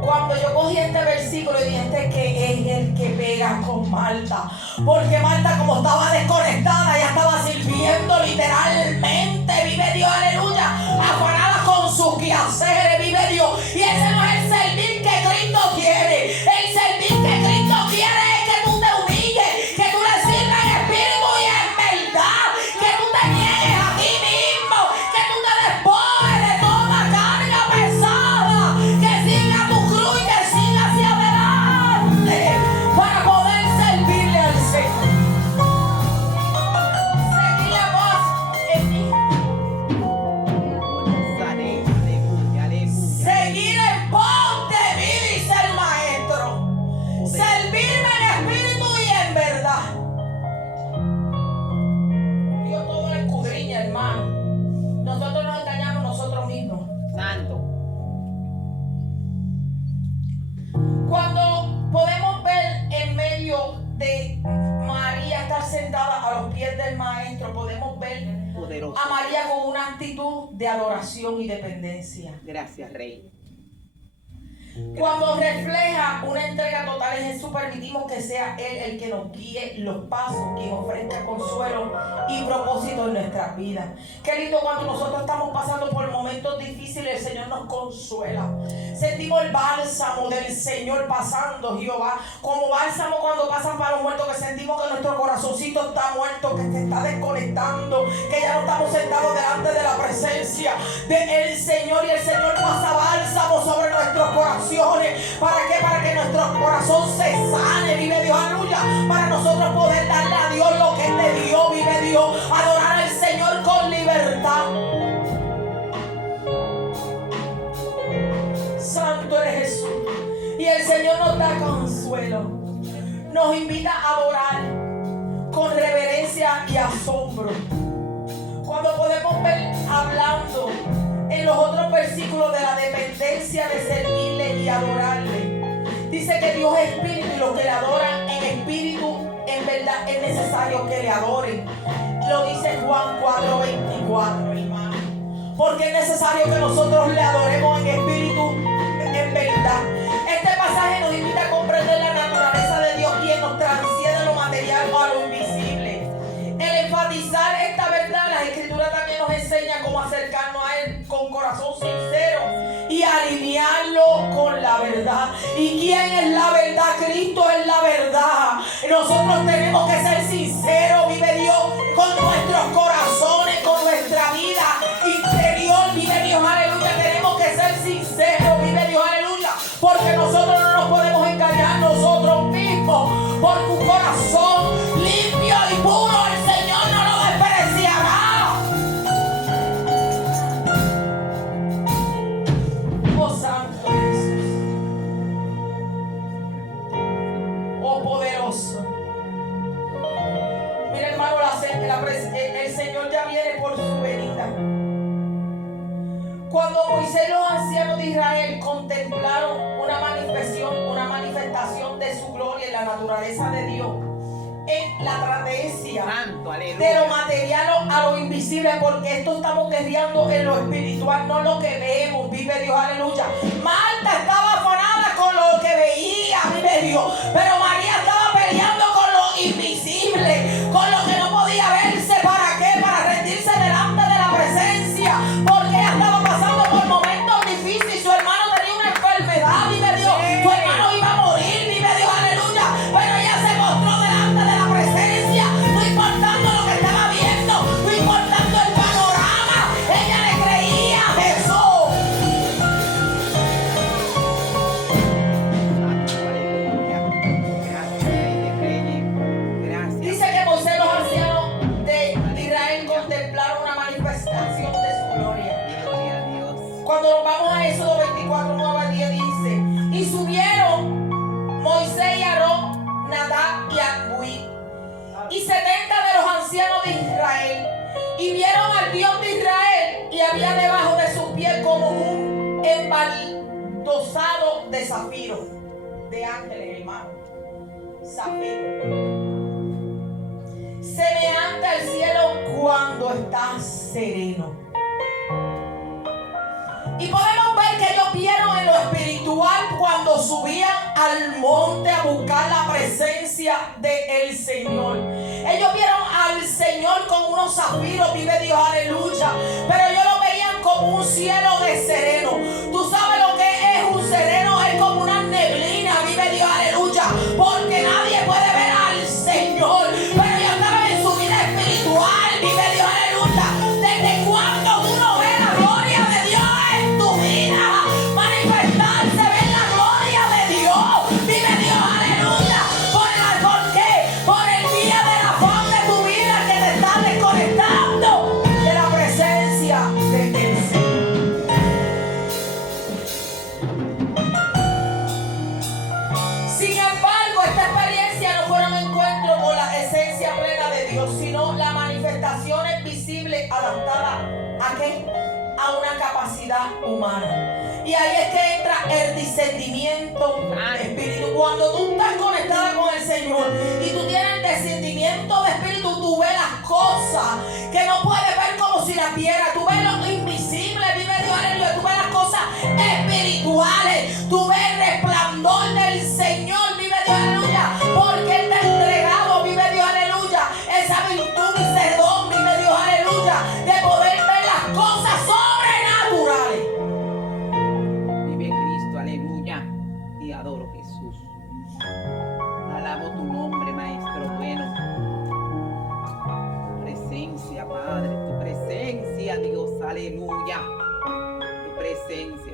cuando yo cogí este versículo y dije: este que es el que pega con Marta, porque Marta, como estaba desconectada, ya estaba sirviendo literalmente, vive Dios, aleluya, afanada con sus quehaceres, vive Dios, y ese no es el servir que Cristo quiere. El servir que Cristo quiere es que tú te humilles, que tú le sirvas en espíritu y en verdad, que tú te niegues a ti mismo, que tú te despojes de toda carga pesada, que siga tu cruz y que siga hacia adelante para poder servirle al Señor. Seguir la voz en mí. Aleluya, aleluya. Seguir en pos de mí, dice el maestro. Servirme en espíritu y en verdad. Dios todo lo escudriña, hermano. Nosotros nos engañamos nosotros mismos. Santo. Cuando podemos ver en medio de María estar sentada a los pies del maestro, podemos ver Poderoso. a María con una actitud de adoración y dependencia. Gracias, Rey. Cuando refleja una entrega total en Jesús, permitimos que sea Él el que nos guíe los pasos, quien ofrezca consuelo y propósito en nuestras vidas. Qué lindo cuando nosotros estamos pasando por momentos difíciles, el Señor nos consuela. Sentimos el bálsamo del Señor pasando, Jehová, como bálsamo cuando pasan para los muertos, que sentimos que nuestro corazoncito está muerto, que se está desconectando, que ya no estamos sentados delante de la presencia del Señor, y el Señor pasa bálsamo sobre nuestros corazones. ¿Para qué? Para que nuestro corazón se sane, vive Dios, aleluya. Para nosotros poder darle a Dios lo que Él le dio, vive Dios. Adorar al Señor con libertad. Santo eres Jesús. Y el Señor nos da consuelo. Nos invita a adorar con reverencia y asombro. Cuando podemos ver hablando en los otros versículos de la dependencia de servirle y adorarle, dice que Dios es espíritu, y los que le adoran en espíritu, en verdad es necesario que le adoren. Lo dice Juan 4:24, hermano. Porque es necesario que nosotros le adoremos en espíritu, en verdad. Este pasaje nos invita a comprender la naturaleza de Dios, quien nos transciende lo material a lo invisible. El enfatizar esta verdad, la Escritura también nos enseña cómo acercarnos a Él con corazón sincero y alinearlo con la verdad. ¿Y quién es la verdad? Cristo es la verdad. Nosotros tenemos que ser sinceros, vive Dios, con nuestros corazones, con nuestra vida interior, vive Dios, aleluya. Tenemos que ser sinceros, vive Dios, aleluya, porque nosotros no nos podemos engañar nosotros Dios. Mira, hermano, el Señor ya viene por su venida. Cuando Moisés y los ancianos de Israel contemplaron una manifestación de su gloria en la naturaleza de Dios, en la trascendencia Santo, de aleluya. lo material a lo invisible, porque esto estamos guerreando en lo espiritual, no lo que vemos, vive Dios, aleluya. Marta estaba afanada con lo que veía, vive Dios, pero María estaba peleando con lo invisible, con lo que no podía verse. ¿Para qué? Para rendirse delante de la presencia, porque ella estaba pasando por momentos difíciles. Su hermano tenía una enfermedad, vive Dios, su hermano iba a morir, vive Dios, aleluya, pero ella se mostró delante de la presencia, no importando lo que estaba viendo, no importando el panorama, ella le creía a Jesús. Santo, aleluya. Gracias, Rey de Reyes. Gracias. Dice que Moisés y los ancianos de Israel contemplaron una manifestación de su gloria. Gloria a Dios. Cuando nos vamos a Éxodo 24, 9 a 10 dice: y subieron Moisés y Aarón, Nadab y Abiú, y 70 de los ancianos de Israel, y vieron al Dios de Israel, y había debajo de sus pies como un embaldosado de zafiro, de ángeles, hermano, zafiro, semejante al cielo cuando está sereno. Y podemos ver que ellos vieron en lo espiritual cuando subían al monte a buscar la presencia del Señor. Ellos vieron al Señor con unos zafiros, vive Dios, aleluya. Pero ellos lo veían como un cielo de sereno. Tú sabes lo que es un sereno, es como una neblina, vive Dios, aleluya. Porque nadie puede ver al Señor. Pero ellos estaban en su vida espiritual, vive Dios, aleluya. ¿Desde cuándo tú no ves la gloria de Dios en tu vida? Manifestarse, ver la gloria de Dios, vive Dios, aleluya. ¿Por qué? Por el día del afán de tu vida que te está desconectando de la presencia del Señor. Sin embargo, esta experiencia no fue un encuentro con la esencia plena de Dios, sino la manifestación visible adaptada ¿a qué? A una capacidad humana. Y ahí es que entra el discernimiento de espíritu. Cuando tú estás conectada con el Señor y tú tienes el discernimiento de espíritu, tú ves las cosas que no puedes ver como si las vieras. Tú ves lo invisible, vive Dios, aleluya. Tú ves las cosas espirituales. Tú ves el resplandor del Señor, vive Dios, aleluya. Porque Él te ha entregado, vive Dios, aleluya, esa virtud y ese don, vive Dios, aleluya, de poder ver las cosas sobrenaturales. Vive Cristo, aleluya. Y adoro Jesús. Alabo tu nombre, Maestro bueno. Tu presencia, Padre, tu presencia, Dios, aleluya. Tu presencia,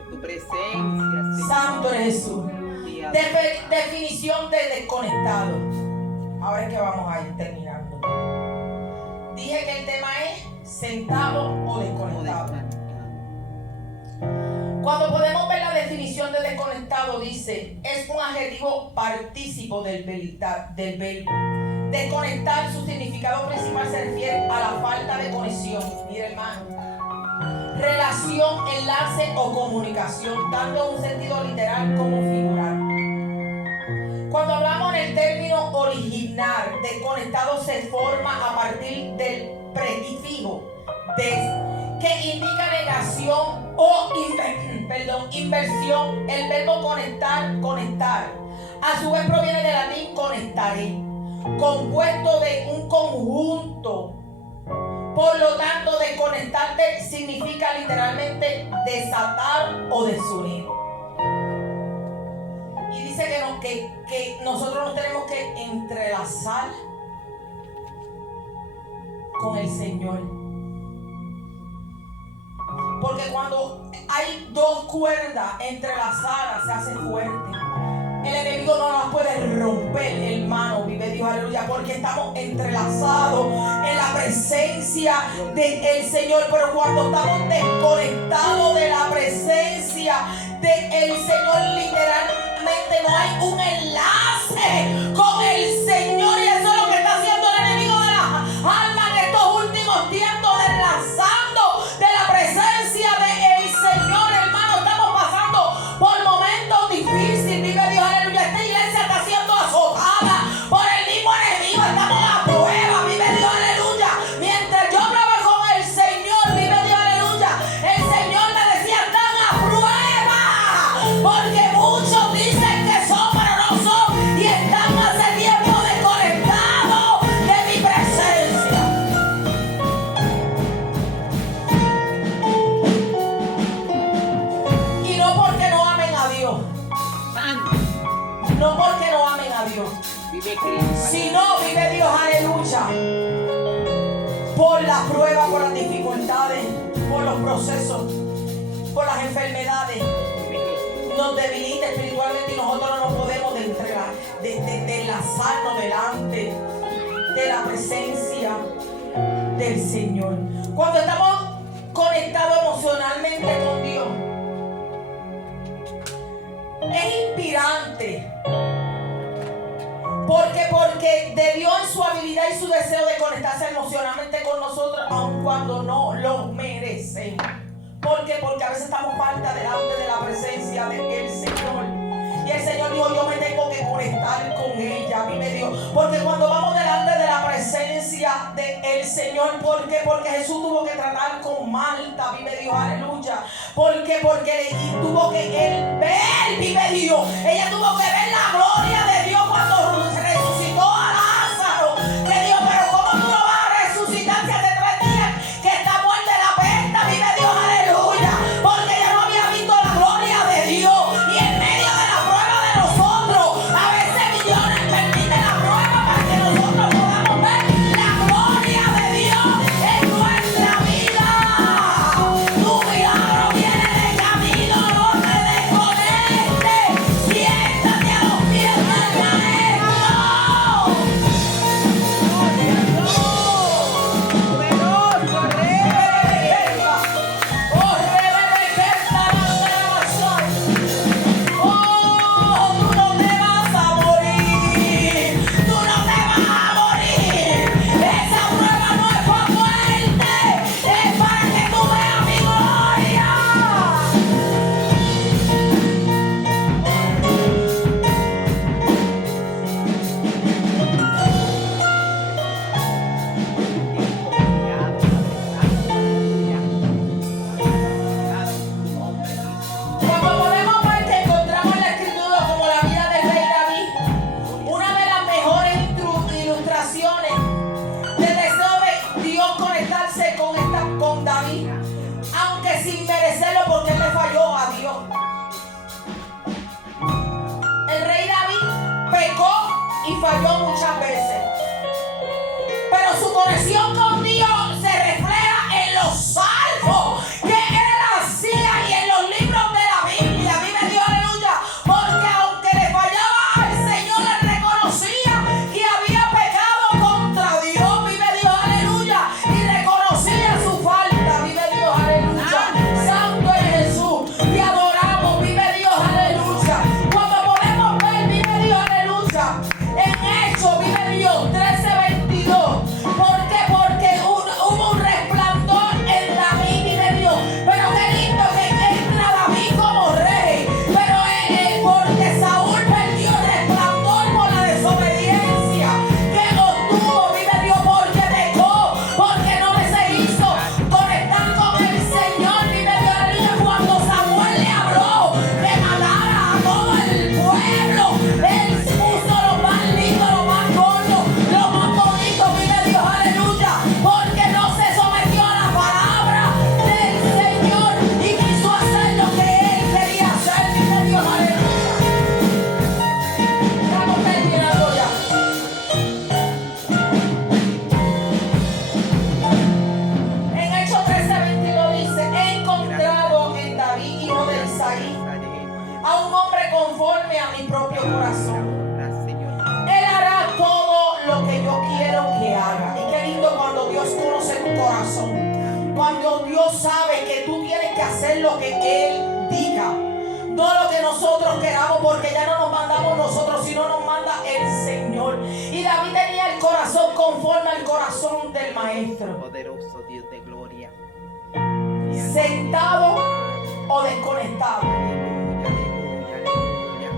Señor. Santo eres Jesús. Y adoro. Definición de desconectado. Ahora es que vamos a ir terminando. Dije que el tema es sentado o desconectado. Cuando podemos ver la definición de desconectado, dice, es un adjetivo partícipo del verbo. Desconectar, su significado principal se refiere a la falta de conexión. Mira, hermano, relación, enlace o comunicación, tanto en un sentido literal como figural. Cuando hablamos en el término original, desconectado se forma a partir del prefijo des, que indica negación o inversión. El verbo conectar, a su vez proviene del latín conectare, compuesto de un conjunto. Por lo tanto, desconectarte significa literalmente desatar o desunir. Y dice que nosotros nos tenemos que entrelazar con el Señor. Porque cuando hay dos cuerdas entrelazadas se hace fuerte. El enemigo no las puede romper, hermano, vive Dios, aleluya, porque estamos entrelazados en la presencia del Señor. Pero cuando estamos desconectados de la presencia del Señor, literalmente no hay un enlace con el Señor. Vive Cristo. Si no, vive Dios, aleluya. Por las pruebas, por las dificultades, por los procesos, por las enfermedades. Vive Jesús. Nos debilita espiritualmente y nosotros no nos podemos enlazarnos delante de la presencia del Señor. Cuando estamos conectados emocionalmente con Dios, es inspirante. Porque de Dios en su habilidad y su deseo de conectarse emocionalmente con nosotros, aun cuando no lo merecemos. Porque a veces estamos falta delante de la presencia del Señor. Y el Señor dijo, yo me tengo que conectar con ella. A mí me dijo, porque cuando vamos delante de la presencia del Señor, ¿por qué? Porque Jesús tuvo que tratar con Marta, vive Dios, aleluya. Porque y tuvo que él ver, vive Dios. Ella tuvo que ver la gloria de Dios cuando resucitó a Lázaro. Que Dios, pero ¿cómo tú lo vas a resucitar si hace 3 días que está muerta en la pesta? Vive Dios, aleluya. Porque ella no había visto la gloria de Dios. Y en medio de la prueba de nosotros, a veces millones permiten la prueba para que nosotros podamos ver la gloria de Dios en nuestra vida. Tu milagro viene de camino, no te desconectes. Siéntate a los pies del Maestro. Poderoso Rey. Oh, Rebeca, oh, tú no te vas a morir. Tú no te vas a morir. Esa prueba no es para muerte, es para que tú veas mi gloria. Cuando podemos ver que encontramos en la Escritura como la vida del rey David, una de las mejores ilustraciones del deseo de Dios conectarse con David, aunque sin merecerlo porque él le falló a Dios. El rey David pecó y falló muchas veces, pero su conexión con Dios se refleja en los salmos que él hacía y en los libros de la Biblia. Vive Dios, aleluya. Porque aunque le fallaba al Señor, le reconocía que había pecado contra Dios. Vive Dios, aleluya. Y reconocía su falta. Vive Dios, aleluya. Santo es Jesús. Te adoramos. Vive Dios, aleluya. Cuando podemos ver, vive Dios, aleluya. En Hechos, vive Dios, 13:22. ¿Por qué? Porque hubo un resplandor en David, vive Dios. Pero qué lindo que entra David como rey. Pero porque Saúl perdió el resplandor por la desobediencia que obtuvo, vive Dios, porque pecó, porque no se hizo conectar con el Señor, vive Dios, aleluya. Cuando Samuel le habló que matara a todo el pueblo, él puso lo más lindo, lo más gordo, lo más bonito, vive Dios, aleluya, porque no se sometió a la palabra del Señor y quiso hacer lo que él quería hacer, vive Dios, aleluya. Estamos terminando ya. En Hechos 13:22 dice: he encontrado en David, hijo de Isaí, a un hombre conforme a mi propio corazón. Él hará todo lo que yo quiero que haga. Y qué lindo cuando Dios conoce tu corazón. Cuando Dios sabe que tú tienes que hacer lo que Él diga. No lo que nosotros queramos, porque ya no nos mandamos nosotros, sino nos manda el Señor. Y David tenía el corazón conforme al corazón del Maestro. Poderoso Dios de gloria. Sentado o desconectado. Aleluya, aleluya, aleluya.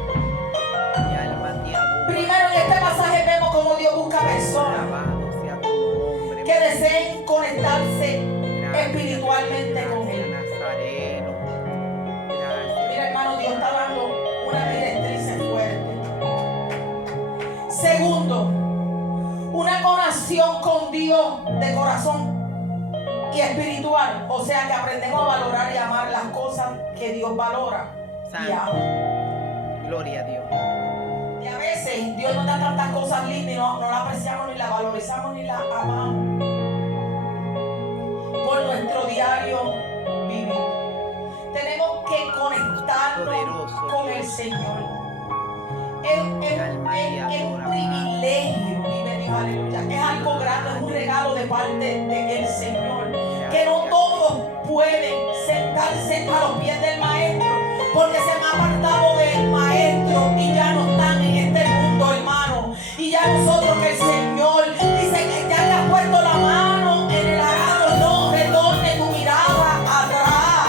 Mi alma te adora. Primero en este pasaje vemos cómo Dios busca personas Alabado sea tu nombre. que deseen conectarse Gracias, espiritualmente con Él. Nazareno. Gracias. Mira, hermano, Dios está dando una directriz fuerte. Segundo, una conexión con Dios de corazón y espiritual. O sea que aprendemos a valorar y amar las cosas que Dios valora y ama. Gloria a Dios. Y a veces Dios nos da tantas cosas lindas y no la apreciamos, ni la valorizamos, ni la amamos. Por nuestro diario vivir. Tenemos que conectarnos con el Señor. Es un privilegio, vive Dios, aleluya. Es algo grande, es un regalo de parte del Señor. Que no todos pueden sentarse a los pies del Maestro, porque se me ha apartado del Maestro y ya no están en este mundo, hermano. Y ya nosotros, que el Señor dice que ya te has puesto la mano en el arado, no retorne tu mirada atrás.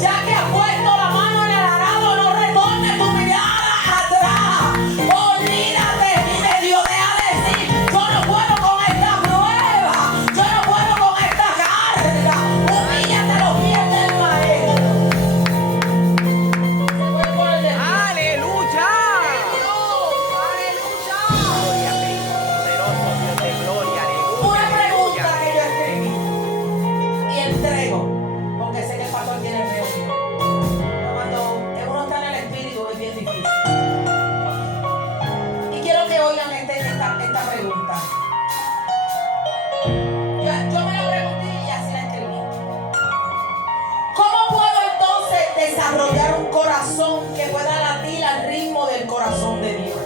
Ya que has puesto la mano en el arado, no retorne tu mirada atrás. Olvídate, vive Dios, deja de decir, yo no puedo con esta prueba, yo no puedo con esta carga. Humíllate a los pies del Maestro. Se puede poner de pie. ¡Aleluya! ¡Aleluya! Gloria a Cristo, poderoso Dios de gloria, Una pregunta aleluya. que yo escribí y entrego, porque sé que el pastor tiene el reo. Pero cuando uno está en el espíritu es bien difícil. Y quiero que oigan esta pregunta. Yo me la pregunté y así la escribí. ¿Cómo puedo entonces desarrollar un corazón que pueda latir al ritmo del corazón de Dios?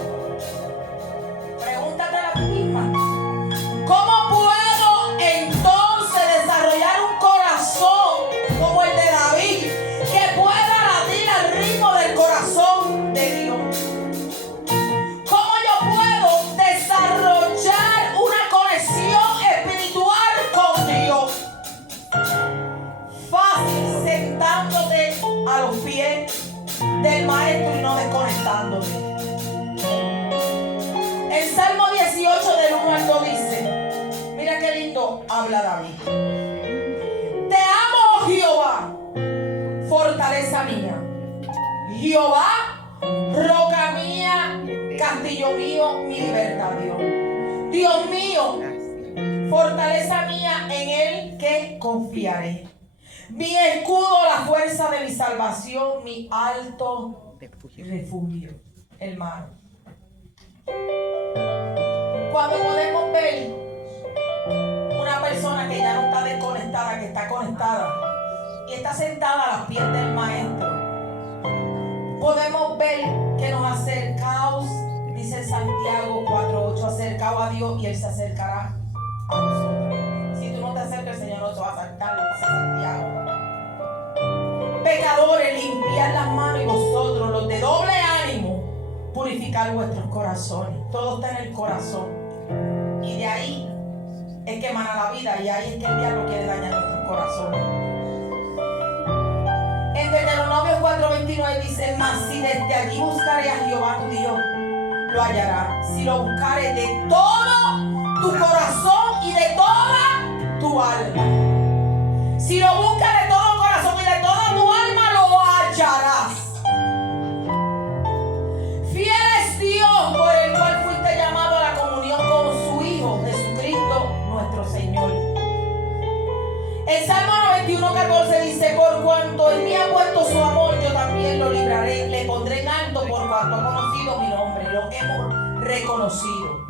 Pregúntate a ti misma. ¿Cómo puedo entonces desarrollar un corazón como el de David, que pueda latir al ritmo del corazón de Dios? ¿Cómo yo puedo desarrollar una conexión espiritual con Dios? Fácil, sentándote a los pies del Maestro y no desconectándote. El Salmo 18 del 1 al 2 dice, mira qué lindo habla David. Te amo, oh Jehová, fortaleza mía. Jehová, roca mía, castillo mío, mi libertad, Dios. Dios mío, Gracias. fortaleza mía, en él que confiaré. Mi escudo, la fuerza de mi salvación, mi alto refugio, hermano. Cuando podemos ver una persona que ya no está desconectada, que está conectada y está sentada a los pies del Maestro, podemos ver que nos acercaos, dice Santiago 4:8, acercaos a Dios y Él se acercará a nosotros. Si tú no te acercas, el Señor no te va a acercar, dice Santiago. Pecadores, limpiad las manos, y vosotros, los de doble ánimo, purificar vuestros corazones. Todo está en el corazón. Y de ahí es que emana la vida, y ahí es que el diablo quiere dañar nuestros corazones. En Deuteronomio 4:29 dice, mas si desde allí buscaré a Jehová tu Dios, lo hallará. Si lo buscaré de todo tu corazón y de toda tu alma. Si lo buscas de todo corazón y de toda tu alma, lo hallarás. Fiel es Dios, por el cual fuiste llamado a la comunión con su Hijo, Jesucristo, nuestro Señor. El Salmo 91:14 dice, por cuanto en mí ha puesto su amor, yo también lo libraré, le pondré en alto por cuanto ha conocido mi nombre. Lo hemos reconocido.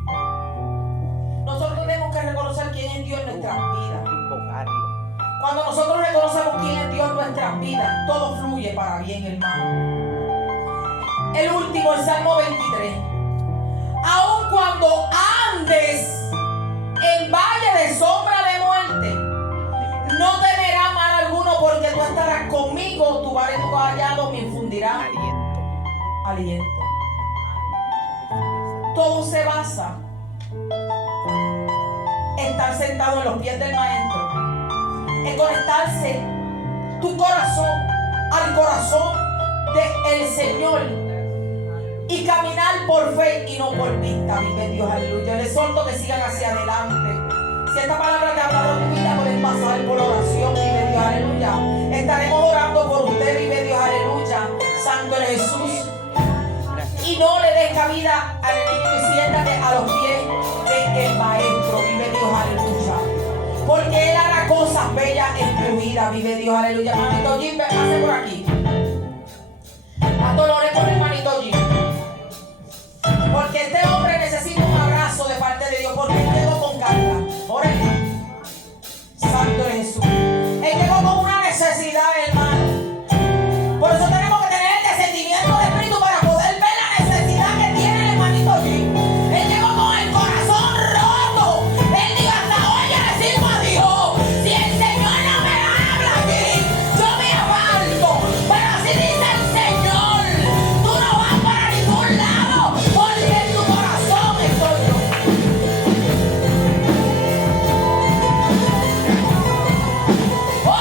Nosotros tenemos que reconocer quién es Dios en nuestras vidas. Invocarlo. Cuando nosotros reconocemos quién es Dios en nuestras vidas, todo fluye para bien, hermano. El último, el Salmo 23. Aun cuando andes en valle de sombra de muerte, no temerá mal alguno, porque tú estarás conmigo, tu vara y tu callado me infundirán aliento. Todo se basa en estar sentado en los pies del Maestro, en conectarse tu corazón al corazón del Señor y caminar por fe y no por vista. Vive Dios, aleluya. Les exhorto que sigan hacia adelante. Si esta palabra te ha hablado de tu vida, puedes pasar por oración. Vive Dios, aleluya. Estaremos orando por usted. Vive Dios, aleluya. Santo es Jesús. Y no le des cabida al enemigo y siéntate a los pies del Maestro. Vive Dios, aleluya. Porque Él hará cosas bellas en tu vida. Vive Dios, aleluya. Manito Jim, hace por aquí. Pastor, ore por el manito Jim.